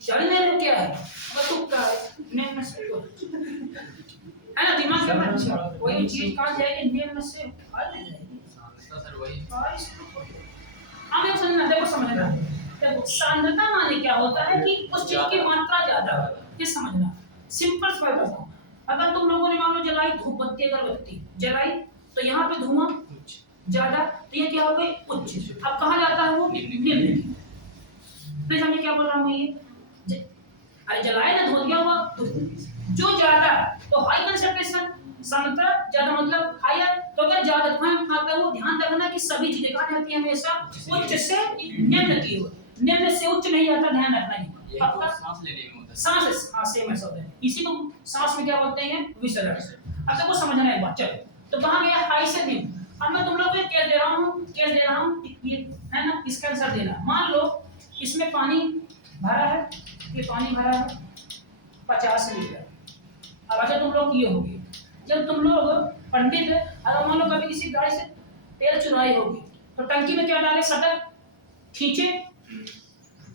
जान नहीं क्या है, बस तुक्का है। निम्न से है ना, दिमाग में अच्छा कोई भी चीज कहाँ जाएगी, निम्न से ऊपर नहीं जाएगी। सर वही हमें समझना, देखो समझना। देखो सांद्रता माने क्या होता है कि उस चीज की मात्रा ज्यादा है, ये समझना। सिंपल सा बताओ, अगर तुम लोगों ने मान लो जलाई धूपबत्ती, अगरबत्ती जलाई, तो यहाँ पे धुआं ज्यादा, तो ये क्या हो गई? उच्च। अब कहाँ जाता है वो? निम्न। नहीं समझे क्या बोल रहा हूँ ये? अरे जलाए ना, धो दिया हुआ, जो ज्यादा तो हाई कंसंट्रेशन, सांद्रता ज्यादा मतलब हायर। तो अगर ज्यादा धुआं आता है वो ध्यान रखना कि सभी चीजें कहाँ जाती है, हमेशा उच्च से निम्न की ओर, निम्न से उच्च नहीं आता, ध्यान रखना है। आपका सांस लेने में होता है। सांस, हाँ सेम ऐसा होता है। इसी को सांस में क्या बोलते हैं? विसर्जन। अब देखो समझना है एक बात। चलो तो कहाँ गया? हाई से निम्न। अब मैं तुम लोग को केस दे रहा हूँ, ये है ना, इसका आंसर देना। मान लो इसमें पानी भरा है, ये पानी भरा है 50 लीटर। अब अच्छा तुम लोग ये होगी, जब तुम लोग पंडित है, अगर मान लो कभी किसी गाय से तेल चुराई होगी, तो टंकी में क्या डाले? सटक खींचे,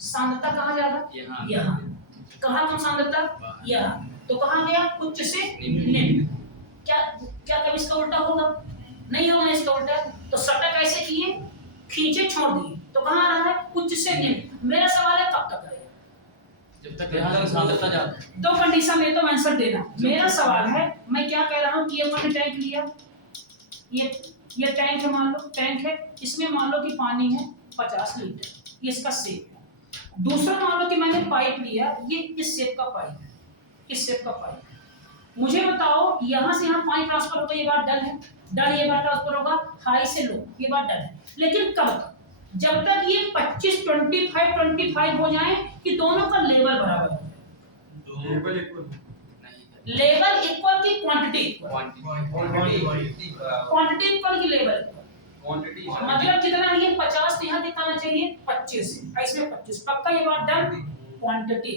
सांद्रता कहाँ ज्यादा? यहाँ। कहाँ कम सांद्रता? यहाँ। तो कहाँ गया? उच्च से निम्न। क्या कभी इसका उल्टा होगा? नहीं होगा इसका उल्टा। तो सटक ऐसे किए, खींचे, छोड़ दिए, तो कहाँ आ रहा है? उच्च से निम्न। मेरा सवाल है कब तक करेगा? जब तक यहाँ सांद्रता जाता है। दो कंडीशन में तो आंसर देना। मेरा सवाल है, मैं क्या कह रहा हूँ कि मैंने टैंक लिया, ये टैंक है, मान लो टैंक है, इसमें मान लो कि पानी है 50 लीटर, ये इसका शेप है। दूसरा मान लो कि मैंने पाइप लिया, ये इस शेप का पाइप है, इस शेप का पाइप। मुझे बताओ यहाँ से यहाँ पानी ट्रांसफर होगा, ये बात डन है, डन। ये बात ट्रांसफर होगा हाई से लो, ये बात डन है। लेकिन कब तक? जब तक ये 25 25 हो जाए कि दोनों का लेवल बराबर हो जाए। लेवल इक्वल लेवल इक्वल की क्वांटिटी इक्वल, क्वांटिटी इक्वल की लेवल क्वांटिटी। मतलब जितना ये 50 यहाँ दिखाना चाहिए 25, ऐसे 25। पक्का ये बात डन? क्वांटिटी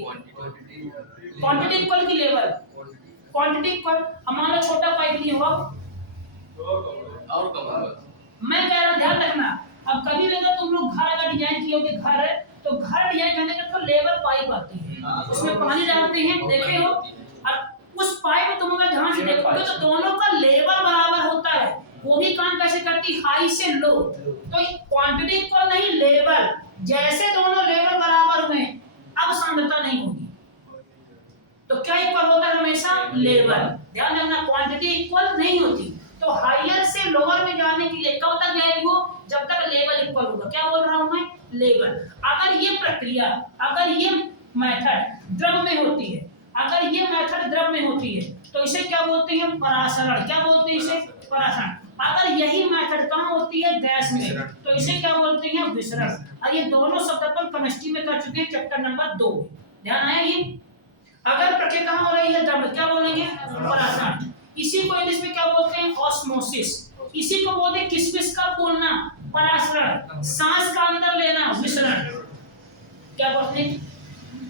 इक्वल की लेवल, क्वांटिटी इक्वल। हमारा छोटा पाइप नहीं हुआ और कम होगा। मैं कह रहा हूं ध्यान रखना, अब कभी भी अगर तुम लोग घर अगर डिजाइन किए हो कि घर है तो घर डिजाइन करने के तो लेवल पाइप आती है, उसमें पानी डालते हैं, देखे हो। और उस पाइप तुम अगर ध्यान से देखोगे तो दोनों का लेवल बराबर होता है। वो भी काम कैसे करती, हाई से लो। तो क्वांटिटी इक्वल नहीं, लेवल। जैसे दोनों लेवल बराबर हुए अब सांद्रता नहीं होगी। तो क्या इक्वल होता है हमेशा, लेवल। ध्यान रखना, क्वांटिटी इक्वल नहीं होती। तो हायर से लोअर में जाने के लिए कब तक जाएगी वो, जब तक लेवल इक्वल होगा। क्या बोल रहा हूं मैं, लेवल। अगर ये प्रक्रिया, अगर ये मेथड द्रव में होती है, अगर ये मेथड द्रव में होती है तो इसे क्या बोलते हैं, परासरण। क्या बोलते हैं इसे, परासरण। अगर यही मेथड कहां होती है, गैस में, तो इसे क्या बोलते हैं, विसरण। और ये दोनों शब्द अपन केमिस्ट्री में कर चुके हैं, चैप्टर नंबर 2। ध्यान आया ये। अगर प्रक्रिया कहां हो रही है, द्रव में, क्या बोलेंगे, परासरण। इसी को इंग्लिश में क्या बोलते हैं, ऑस्मोसिस। इसी को बोलते हैं किसमिस का फूलना, परासरण। सांस का अंदर लेना, विसरण। क्या बोलते हैं,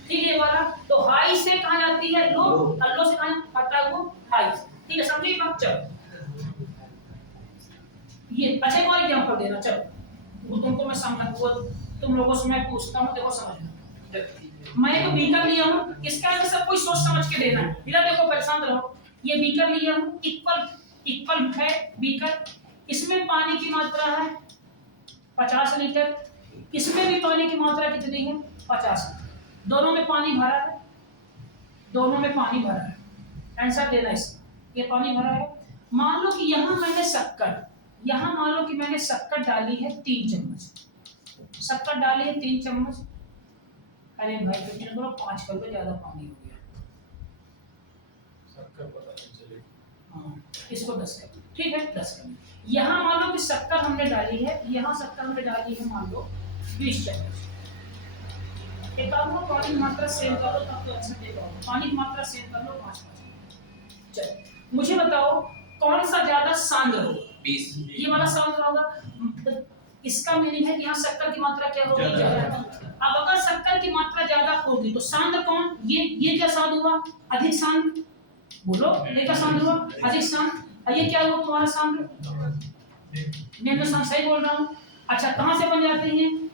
ठीक है वाला। तो हाई से कहां जाती है, लो, और लो से कहां आता है वो, हाई। ठीक है, समझिए बात। चलो ये अच्छा एक और एग्जांपल देना। चलो वो तुमको मैं समझ, वो तुम लोगों से मैं पूछता हूं, देखो समझना। मैं एक बीकर लिया हूं, इसका आंसर सब कोई सोच समझ के देना है। बिना देखो परेशान रहो। ये बीकर लिया हूं, इक्वल है बीकर। इसमें पानी की मात्रा है 50 लीटर, इसमें भी पानी की मात्रा कितनी है, 50। दोनों में पानी भरा है, दोनों में पानी भरा है। आंसर देना इसका, ये पानी भरा है। मान लो कि यहाँ मैंने शक्कर, यहाँ मान लो कि मैंने शक्कर डाली है 3 चम्मच, शक्कर डाली है 3 चम्मच। अरे भाई कितने बोलो, 5 कप से ज्यादा पानी हो गया। शक्कर पता नहीं चलेगी। हाँ, इसको 10 कप, ठीक है 10 कप। यहाँ मान लो कि शक्कर हमने डाली है, यहाँ शक्कर हमने डाली है मान लो 20 चम्मच। एक काम करो, पानी की मात्रा सेम कर लो, तब तो आंसर दे पाओगे। पानी की मात्रा सेम कर लो, 5। चलो मुझे बताओ कौन सा ज्यादा सांद्र हो, 20। ये वाला सांद्र होगा। इसका मीनिंग है कि यहाँ शक्कर की मात्रा क्या होगी, ज्यादा। अब अगर शक्कर की मात्रा ज्यादा होगी तो सांद्र कौन, ये क्या सांद्र हुआ, अधिक सांद्र। बोलो ये क्या सांद्र हुआ, अधिक सांद्र। और ये क्या हुआ तुम्हारा सांद्र, निम्न सांद्र। सही बोल रहा हूँ। अच्छा कहाँ से बन जाते हैं,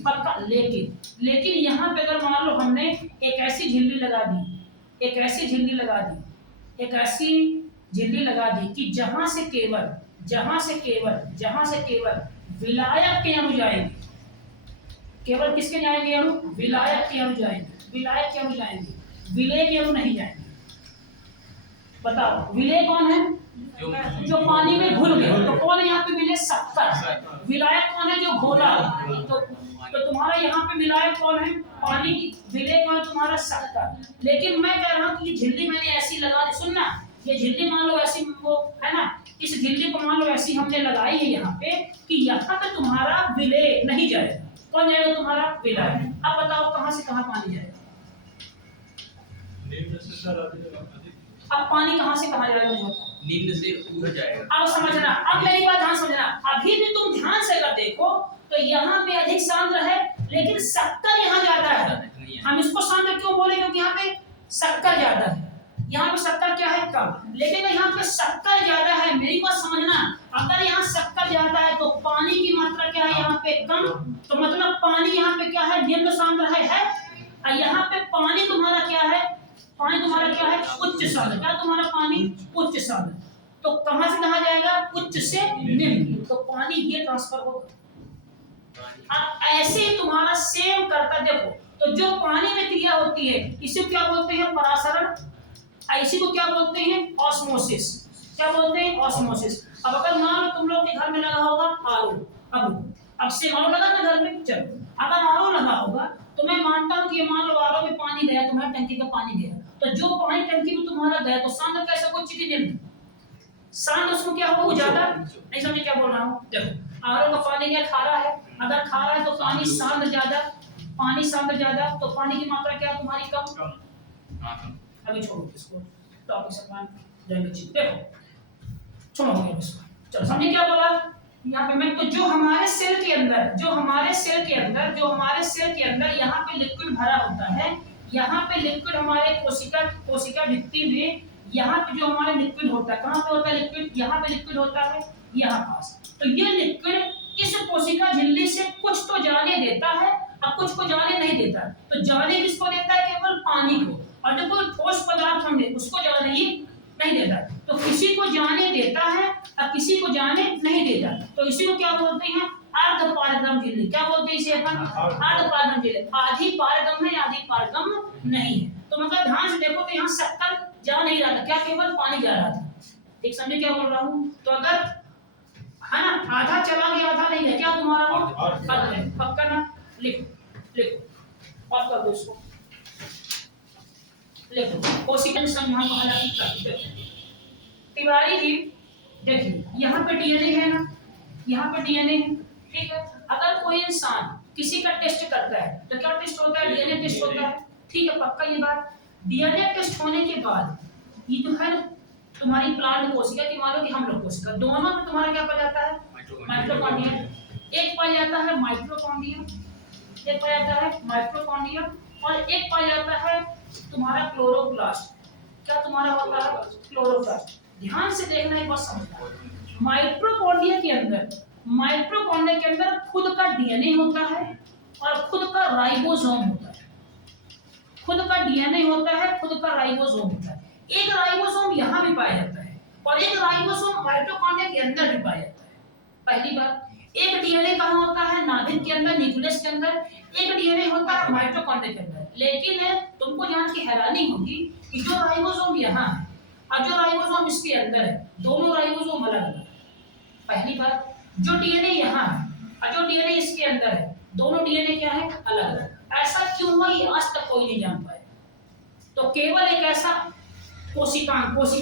पक्का। लेकिन यहाँ पे अगर मान लो हमने एक ऐसी झिल्ली लगा दी, एक ऐसी झिल्ली लगा दी, एक ऐसी झिल्ली लगा दी कि जहां से केवल विलायक के अणु जाएंगे। केवल किसके जाएंगे अणु, विलायक के अणु जाएंगे। विलायक के अणु जाएंगे, विलेय के अणु नहीं जाएंगे। बताओ विलेय कौन है, जो पानी में घुल गया। तो कौन है यहाँ पे विलेय, शक्कर। विलायक कौन है, जो घोला। तो तुम्हारा यहाँ पे विलायक कौन है, पानी। विलेय कौन है तुम्हारा, शक्कर। लेकिन मैं कह रहा हूँ कि झिल्ली मैंने ऐसी लगा दी, सुनना, ये झिल्ली मान लो ऐसी वो है ना, इस झिल्ली को मान लो ऐसी हमने लगाई है यहाँ पे कि यहाँ पे तुम्हारा विलेय नहीं जाएगा। कौन जाएगा तुम्हारा, विलायक। अब बताओ कहाँ से कहाँ पानी जाएगा, अब पानी कहाँ से कहाँ जाएगा मुझे बताओ, निम्न से ऊपर जाएगा। अब समझना, अब मेरी बात ध्यान समझना। अभी भी तुम ध्यान से अगर देखो तो यहाँ पे अधिक सांद्र है, लेकिन शक्कर यहाँ ज्यादा है। हम इसको सांद्र क्यों बोले, क्योंकि यहाँ पे शक्कर ज्यादा है। यहाँ पे शक्कर क्या है, कम। लेकिन यहाँ पे शक्कर ज्यादा है, मेरी बात समझना। अगर यहाँ शक्कर ज्यादा है तो पानी की मात्रा क्या है, यहाँ पे कम। तो मतलब पानी यहाँ पे क्या है, निम्न सांद्र है। और यहाँ पे पानी तुम्हारा क्या है, पानी तुम्हारा क्या है, उच्च सांद्र। क्या तुम्हारा पानी, उच्च सांद्र। तो कहां से कहां जाएगा, उच्च से निम्न। तो पानी ये ट्रांसफर होगा। अब ऐसे ही तुम्हारा सेम करता देखो। तो जो पानी में क्रिया होती है इसे क्या बोलते हैं, परासरण। इसी को क्या बोलते हैं, ऑस्मोसिस। क्या बोलते हैं, ऑस्मोसिस। अब अगर मान लो तुम लोग के घर में लगा होगा आरओ, अब से आरओ लगा ना घर में, चलो अगर आरओ लगा होगा तो मैं मानता हूं कि ये मान लो आरओ में पानी गया, तुम्हारी टंकी का पानी गया। तो जो पानी टंकी में तुम्हारा गया तो सांद्र कैसे, कुछ की निम्न सांद्र उसमें क्या होगा, ज्यादा। नहीं समझे क्या बोल रहा हूँ, देखो आरओ का पानी क्या खारा है, अगर खारा है तो पानी सांद्र ज्यादा, पानी सांद्र ज्यादा, तो पानी की मात्रा क्या तुम्हारी कम। अभी छोड़ो इसको, टॉपिक समान जाएंगे। देखो छोड़ो हो गया इसको। चलो समझे क्या बोला यहाँ पे मैं, तो जो हमारे सेल के अंदर यहाँ पे लिक्विड भरा होता है, यहाँ पे लिक्विड हमारे कोशिका भित्ति में, यहाँ पे जो हमारे लिक्विड होता है, कहाँ पे होता है लिक्विड, यहाँ पे लिक्विड होता है यहाँ पास। तो ये लिक्विड इस कोशिका झिल्ली से कुछ तो जाने देता है और कुछ को जाने नहीं देता। तो जाने किसको देता है? केवल पानी को। और जो कोई ठोस पदार्थ हमने उसको जाने ही नहीं देता। तो किसी को जाने देता है और किसी को जाने नहीं देता। तो इसी को क्या बोलते हैं? अर्ध पारगम झिल्ली। क्या बोलते हैं इसे अपन? अर्ध पारगम झिल्ली। आधी पारगम है, आधी पारगम नहीं है। तो मगर ध्यान से देखो तो यहाँ शक्कर जा नहीं रहा था, क्या केवल पानी जा रहा था। ठीक समझे क्या बोल रहा हूँ? तो अगर है ना आधा चला गया आधा नहीं है, क्या तुम्हारा अर्ध है। पक्का ना? लिखो लिखो ऑफ कर दो इसको। लिखो कोशिका संघनन वाला तिवारी जी देखिए यहाँ पे डीएनए है ना, यहाँ पे डीएनए है, ठीक है। अगर कोई इंसान किसी का टेस्ट करता है तो क्या टेस्ट होता है? डीएनए टेस्ट होता है, ठीक है। पक्का ये बात। डीएनए टेस्ट होने के बाद ये जो है तुम्हारी प्लांट कोशिका की, मान लो कि हम लोग कोशिका, दोनों में तुम्हारा क्या पाया जाता है? माइटोकॉन्ड्रिया। एक पाया जाता है माइटोकॉन्ड्रिया, एक पाया जाता है माइटोकॉन्ड्रिया, और एक पाया जाता है तुम्हारा क्लोरोप्लास्ट। क्या तुम्हारा होता है? क्लोरोप्लास्ट। ध्यान से देखना, एक बात समझना। माइटोकॉन्ड्रिया के अंदर खुद का डीएनए होता है और खुद का राइबोसोम होता है। खुद का डीएनए होता है, खुद का राइबोसोम होता है। एक राइबोसोम यहाँ भी पाया जाता है और एक राइबोसोम माइटोकॉन्ड्रिया के अंदर भी पाया जाता है। पहली बात, एक डीएनए कहाँ होता है? नाभिक के अंदर, न्यूक्लियस के अंदर। एक डीएनए होता है माइटोकॉन्ड्रिया के अंदर। लेकिन तुमको जान के हैरानी होगी कि जो राइबोसोम यहाँ है और जो राइबोसोम इसके अंदर है, दोनों राइबोसोम अलग अलग है। पहली बात, जो डीएनए यहाँ है और जो डीएनए इसके अंदर है, दोनों डीएनए क्या है? अलग अलग। ऐसा क्यों हुआ ये आज तक कोई नहीं जान पाया। तो केवल एक ऐसा कोशिका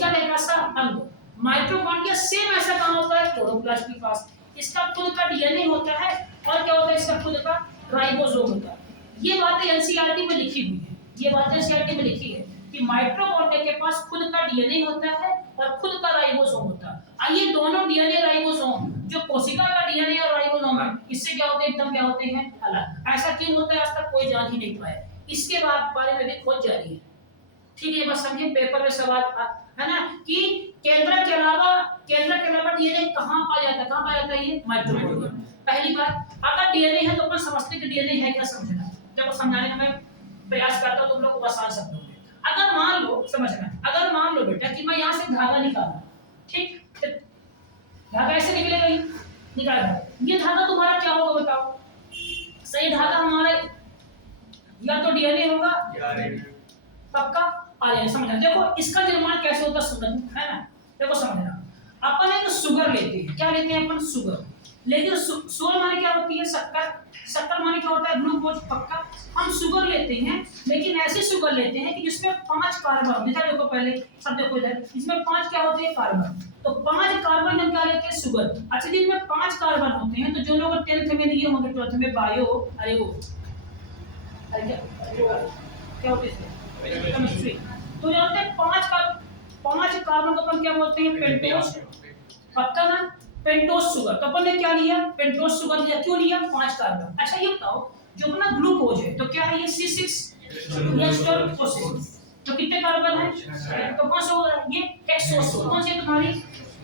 का एक ऐसा अंग, माइटोकॉन्ड्रिया सेम ऐसा काम होता है क्लोरोप्लास्ट के पास। इसका खुद का डीएनए होता है और क्या होता है? इसका खुद का राइबोसोम होता है। ये बातें एनसीईआरटी में लिखी हुई है, ये बातें एनसीईआरटी में लिखी है कि माइटोकॉन्ड्रिया के पास खुद का डीएनए होता है और खुद का राइबोसोम होता है। आइए दोनों डीएनए राइबोसोम, जो कोशिका का डीएनए और राइबोसोम है, इससे क्या होते हैं? एकदम क्या होते हैं? अलग। ऐसा क्यों होता है? आज तक कोई जान ही नहीं पाया। इसके बाद बारे में भी खोज जारी है, ठीक है। बस समझिए, पेपर में सवाल है ना कि केंद्र के अलावा डीएनए कहाँ पाया जाता है? कहाँ पाया जाता है? ये माइटोकॉन्ड्रिया। पहली बात, अगर डीएनए है तो अपन समझते कि डीएनए है क्या, समझना। जब समझाने का मैं प्रयास करता हूं तुम लोग को आसान शब्दों में। अगर मान लो, समझना, अगर मान लो बेटा कि मैं यहाँ से धागा निकाला, ठीक, धागा ऐसे निकलेगा, ही निकाला। ये धागा तुम्हारा क्या होगा बताओ? सही धागा हमारा या तो डीएनए होगा, पक्का आर्यन। समझना, देखो इसका निर्माण कैसे होता है ना। देखो समझना, अपन एक शुगर लेते हैं। क्या लेते हैं अपन? शुगर। लेकिन शुगर माने क्या होती है? शक्कर। शक्कर माने क्या होता है? ग्लूकोज। पक्का हम शुगर लेते हैं, लेकिन ऐसे शुगर लेते हैं कि जिसमें 5 कार्बन। देखा देखो पहले, सब देखो इधर, इसमें 5 क्या होते हैं? कार्बन। तो 5 कार्बन हम क्या लेते हैं? शुगर। अच्छा, जिनमें 5 कार्बन होते हैं, तो जो लोग 10th में लिए होंगे, 12th में बायो, अरे वो क्या होते हैं? केमिस्ट्री। तो जानते हैं 5 कार्बन को अपन क्या बोलते हैं? पेंटोस। पक्का ना? Pentose sugar. तो अपन ने क्या लिया? पेंटोस शुगर लिया। क्यों लिया? 5 कार्बन। अच्छा ये बताओ, जो अपना ग्लूकोज है तो क्या है? ये C6H12O6। तो कितने कार्बन है? तो कौन सा होगा? ये हेक्सोस। कौन सी तुम्हारी?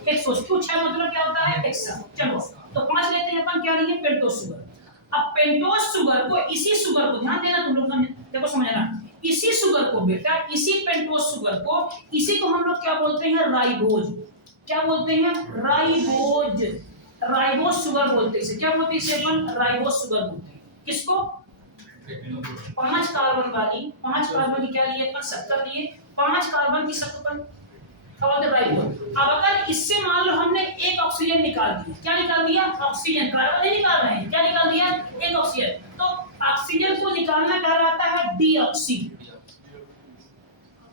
हेक्सोस। क्यों? 6 मतलब क्या होता है? हेक्सा। चलो, तो 5 लेते हैं अपन, क्या लिए? Pentose sugar. अब पेंटोस शुगर को, इसी शुगर को ध्यान देना तुम लोग, देखो समझना, इसी शुगर को बेटा, इसी पेंटोस शुगर को, इसी को हम लोग क्या बोलते हैं? राइबोज। क्या बोलते हैं? राइबोज। राइबोज शुगर बोलते हैं इसे। क्या बोलते हैं इसे अपन? राइबोज शुगर बोलते हैं। किसको? 5 कार्बन वाली, 5 कार्बन की क्या लिए अपन? शक्कर लिए। 5 कार्बन की शक्कर पर राइबोज। अब अगर इससे मान लो हमने एक ऑक्सीजन निकाल दिया। क्या निकाल दिया? ऑक्सीजन। कार्बन नहीं निकाल रहे हैं, क्या निकाल दिया? एक ऑक्सीजन। तो ऑक्सीजन को निकालना कहलाता है डीऑक्सी।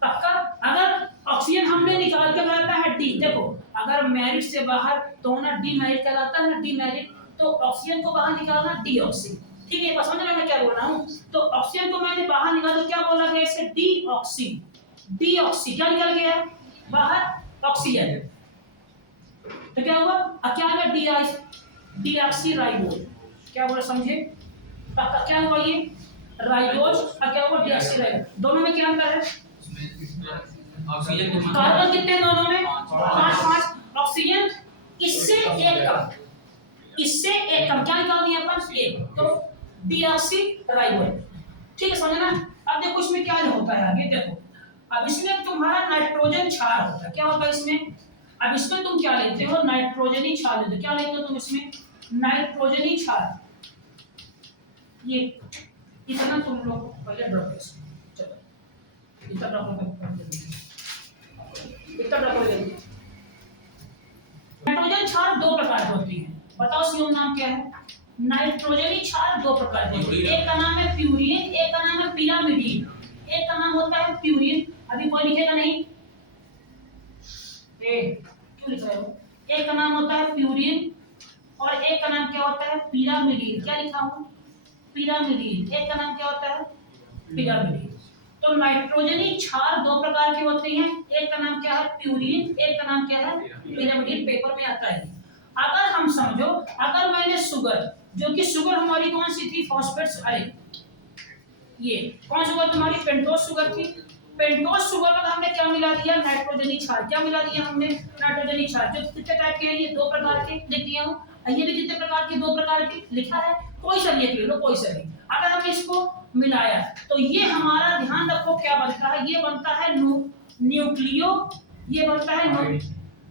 पक्का? अगर ऑक्सीजन हमने निकाल के कहलाता है डी। देखो, अगर मेरिट से बाहर तो ना डीमेरिट कहलाता है ना, डीमेरिट। तो ऑक्सीजन को बाहर निकालना डीऑक्सी, ठीक है। बस समझ रहे मैं क्या बोल रहा हूँ? तो ऑक्सीजन को मैंने बाहर निकाला तो क्या बोला गया इसे? डीऑक्सी। डीऑक्सी क्या निकल गया बाहर? ऑक्सीजन। तो क्या हुआ? क्या हुआ? Deoxy ribose. क्या बोला समझे? पक्का क्या हुआ? ये राइबोज और क्या हुआ? Deoxy ribose. दोनों में क्या अंतर है? ऑक्सीजन कार्बन कितने दोनों में? 5 ऑक्सीजन इससे एक कम। इससे एक कम क्या निकाल दिया अपन एक, तो डीऑक्सी राइबोज। ठीक है, समझना। अब देखो इसमें क्या होता है आगे देखो। अब इसमें तुम्हारा नाइट्रोजन क्षार होता है, क्या होता है इसमें। अब इसमें तुम क्या लेते हो, नाइट्रोजनी क्षार लेते हो। क्या लेते हो तुम इसमें, नाइट्रोजनी क्षार। ये इतना तुम लोग पहले ड्रॉ करो, चलो इतना ड्रॉ करो, इतना ड्रॉ करो। नाइट्रोजन क्षार दो प्रकार की होती है, बताओ सीओ नाम क्या है। नाइट्रोजनी क्षार दो प्रकार के, एक का नाम है प्यूरिन, एक का नाम है पिरामिडीन। एक का नाम होता है प्यूरिन, अभी कोई लिखेगा नहीं, क्यों लिख रहे हो। एक का नाम होता है प्यूरिन और एक का नाम क्या होता है पिरामिडीन। क्या लिखा हूं, पिरामिडीन। एक का नाम क्या होता है पिरामिडीन। तो नाइट्रोजनी क्षार दो प्रकार की होती हैं, एक का नाम क्या है प्यूरिन, एक का नाम क्या है पिरामिडीन। पेपर में आता है। अगर हम समझो, अगर मैंने शुगर, जो कि शुगर हमारी कौन सी थी, फॉस्फेट्स। अरे ये कौन शुगर तुम्हारी, पेंटोज शुगर थी। पेंटोज शुगर में हमने क्या मिला दिया, नाइट्रोजनी क्षार। क्या मिला दिया हमने, नाइट्रोजनी क्षार। जो कितने टाइप के हैं, ये दो प्रकार के लिख दिया हूं। ये भी कितने प्रकार के, दो प्रकार के लिखा है। कोई सा लिख लो, कोई सा भी। अगर हम इसको मिलाया तो ये हमारा, ध्यान रखो क्या बनता है, ये बनता है न्यूक्लियो, ये बनता है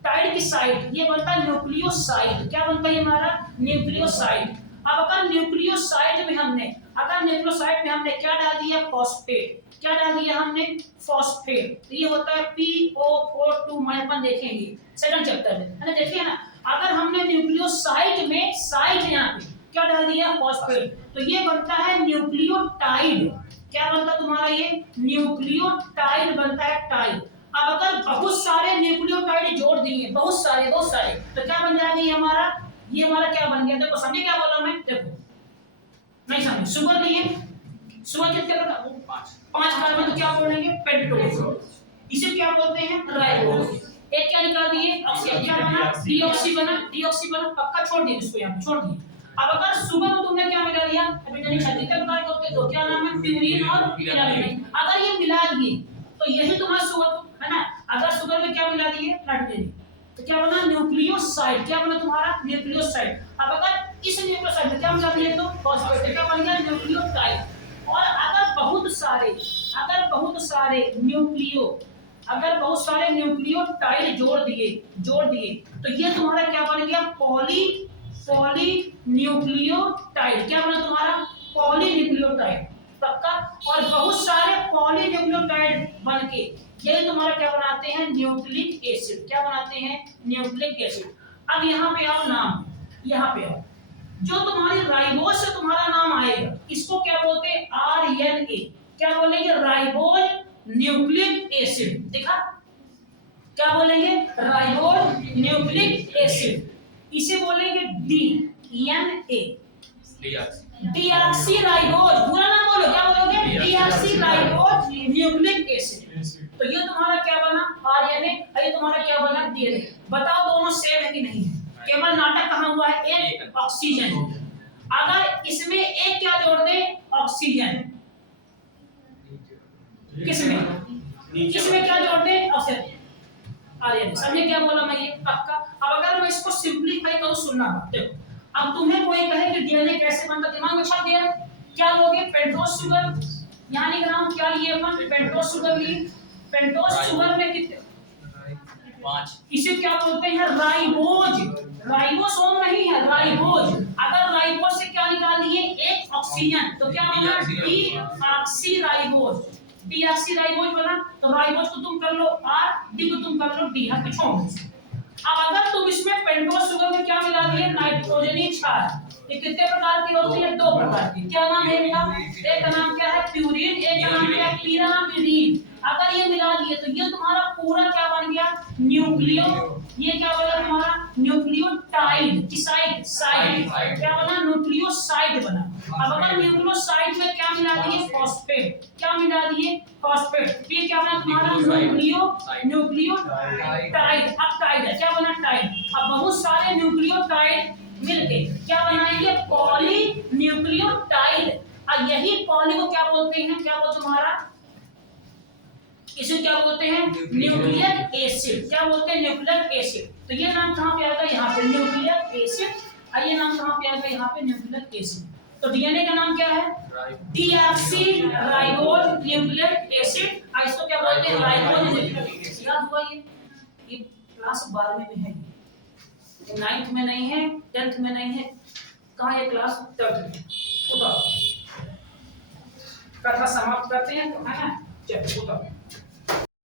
टाइड की साइड, ये बनता है न्यूक्लियोसाइड। क्या बनता है हमारा, न्यूक्लियोसाइड। अब अगर न्यूक्लियोसाइड में हमने, अगर न्यूक्लियोसाइड में हमने क्या डाल दिया, फॉस्फेट। क्या डाल दिया हमने, फॉस्फेट। तो ये होता है PO42। मैं अपन देखेंगे सेकंड चैप्टर में, है ना, देखिए ना। अगर हमने न्यूक्लियोसाइड में, साइड यहाँ पे क्या डाल दिया, फॉस्फेट, तो ये बनता है न्यूक्लियोटाइड। क्या बनता है तुम्हारा, ये न्यूक्लियोटाइड बनता है, टाइड। अब अगर बहुत सारे न्यूक्लियोटाइड जोड़ दिए, बहुत सारे तो क्या बन जाएगा ये हमारा, ये हमारा क्या बन गया। देखो समझे क्या बोला मैं, देखो नहीं समझे। शुगर लिए, शुगर कितने प्रकार, पांच कार्बन, तो क्या बोलेंगे, पेंटोज। इसे क्या बोलते हैं, राइबोज। एक क्या निकाल दिए, ऑक्सीजन। क्या बना, डीऑक्सी बना, डीऑक्सी बना, पक्का छोड़ दिए इसको, यहां छोड़ दिए। अब अगर शुगर में तुमने क्या मिला दिया, हाइड्रोजन कितने प्रकार के होते हैं, तो क्या नाम है, प्यूरिन और पिरामिडीन। अगर ये मिला दिए तो यही तुम्हारा शुगर है ना। अगर शुगर में क्या मिला दिए, नाइट्रोजन, तो क्या बना, न्यूक्लियोसाइड। क्या बना तुम्हारा, न्यूक्लियोसाइड। अब अगर इस न्यूक्लियोसाइड में क्या मिला दिए, तो फॉस्फेट। क्या बन गया, न्यूक्लियोटाइड। और अगर बहुत सारे न्यूक्लियोटाइड जोड़ दिए तो ये तुम्हारा क्या बन गया, पॉली न्यूक्लियोटाइड। क्या बना तुम्हारा, पॉलीन्यूक्लियोटाइड, पक्का। और बहुत सारे पॉलीन्यूक्लियोटाइड बन के ये तुम्हारा क्या बनाते हैं, न्यूक्लिक एसिड। क्या बनाते हैं, न्यूक्लिक एसिड। अब यहाँ पे आओ नाम, यहाँ पे आओ, जो तुम्हारी राइबोज से तुम्हारा नाम आएगा, इसको क्या बोलते हैं, RNA। क्या बोलेंगे, राइबोज न्यूक्लिक एसिड। देखा, क्या बोलेंगे, राइबोज न्यूक्लिक एसिड। इसे बोलेंगे DNA, डीऑक्सी राइबोज। पूरा नाम बोलो, क्या बोलोगे, डीऑक्सी राइबोज न्यूक्लिक एसिड। तो ये तुम्हारा क्या बना, RNA, और ये तुम्हारा क्या बना, DNA। बताओ दोनों सेम है कि नहीं है। केवल नाटक कहां हुआ है, एक ऑक्सीजन। अगर इसमें एक क्या जोड़ दे, ऑक्सीजन, किसमें क्या जोड़ दे, ऑक्सीजन, आर्यन। समझे क्या बोला मैं, ये पक्का। अब अगर मैं इसको सिंपलीफाई करूं, सुनना देखो। अब तुम्हें कोई कहे कि डीएनए कैसे बनता, दिमाग में छप गया, क्या लोगे, पेंटोज शुगर। यानी का नाम क्या लिए अपन, पेंटोज शुगर लिए। पेंटोज शुगर में कितने, 5। इसे क्या बोलते हैं, राइबोज। राइबोसोम नहीं है, राइबोज। अगर राइबोज से क्या निकाल दिए, एक ऑक्सीजन, तो क्या बना, डीऑक्सीराइबोज। डीऑक्सीराइबोज बना। तो राइबोज को तुम कर लो R, डी को तुम कर लो D, हाथ पे छोड़ दो। अब अगर तुम इसमें पेंटोज शुगर में क्या मिला दिए, नाइट्रोजनी क्षार। ये कितने प्रकार की होती है, दो प्रकार की। क्या नाम है इनका, एक का नाम क्या है प्यूरिन, एक का नाम क्या है पिरामिडीन। अगर ये मिला दिए तो ये तुम्हारा पूरा क्या बन गया, न्यूक्लियो, ये क्या बना तुम्हारा, न्यूक्लियोटाइड, साइड, क्या बना, न्यूक्लियोसाइड बना। अब अगर न्यूक्लियोसाइड में क्या मिला दिए, फॉस्फेट। क्या मिला दिए, फॉस्फेट। ये क्या बना तुम्हारा, न्यूक्लियोटाइड। अब टाइड है, क्या बना, टाइड। अब बहुत सारे न्यूक्लियोटाइड मिलके क्या बनाएंगे, पॉली न्यूक्लियोटाइड। और यही पॉली को क्या बोलते हैं, क्या बोलते तुम्हारा, इसे क्या बोलते हैं, न्यूक्लिक एसिड। क्या बोलते हैं, न्यूक्लिक एसिड। तो ये नाम कहां पे आएगा, यहाँ पे न्यूक्लिक एसिड आइए नाम कहाँ पे आएगा, यहाँ पे न्यूक्लिक एसिड। तो डीएनए का नाम क्या है, right deoxy ribose nucleic acid, इसको क्या बोलते हैं, राइबोज न्यूक्लिक एसिड। याद हुआ ये क्लास 12वीं में है, ये 9th में नहीं है, 10th में नहीं है, कहाँ ये क्लास 3rd में। उतारो, कथा समाप्त करते हैं, तो है ना, चलो उतारो।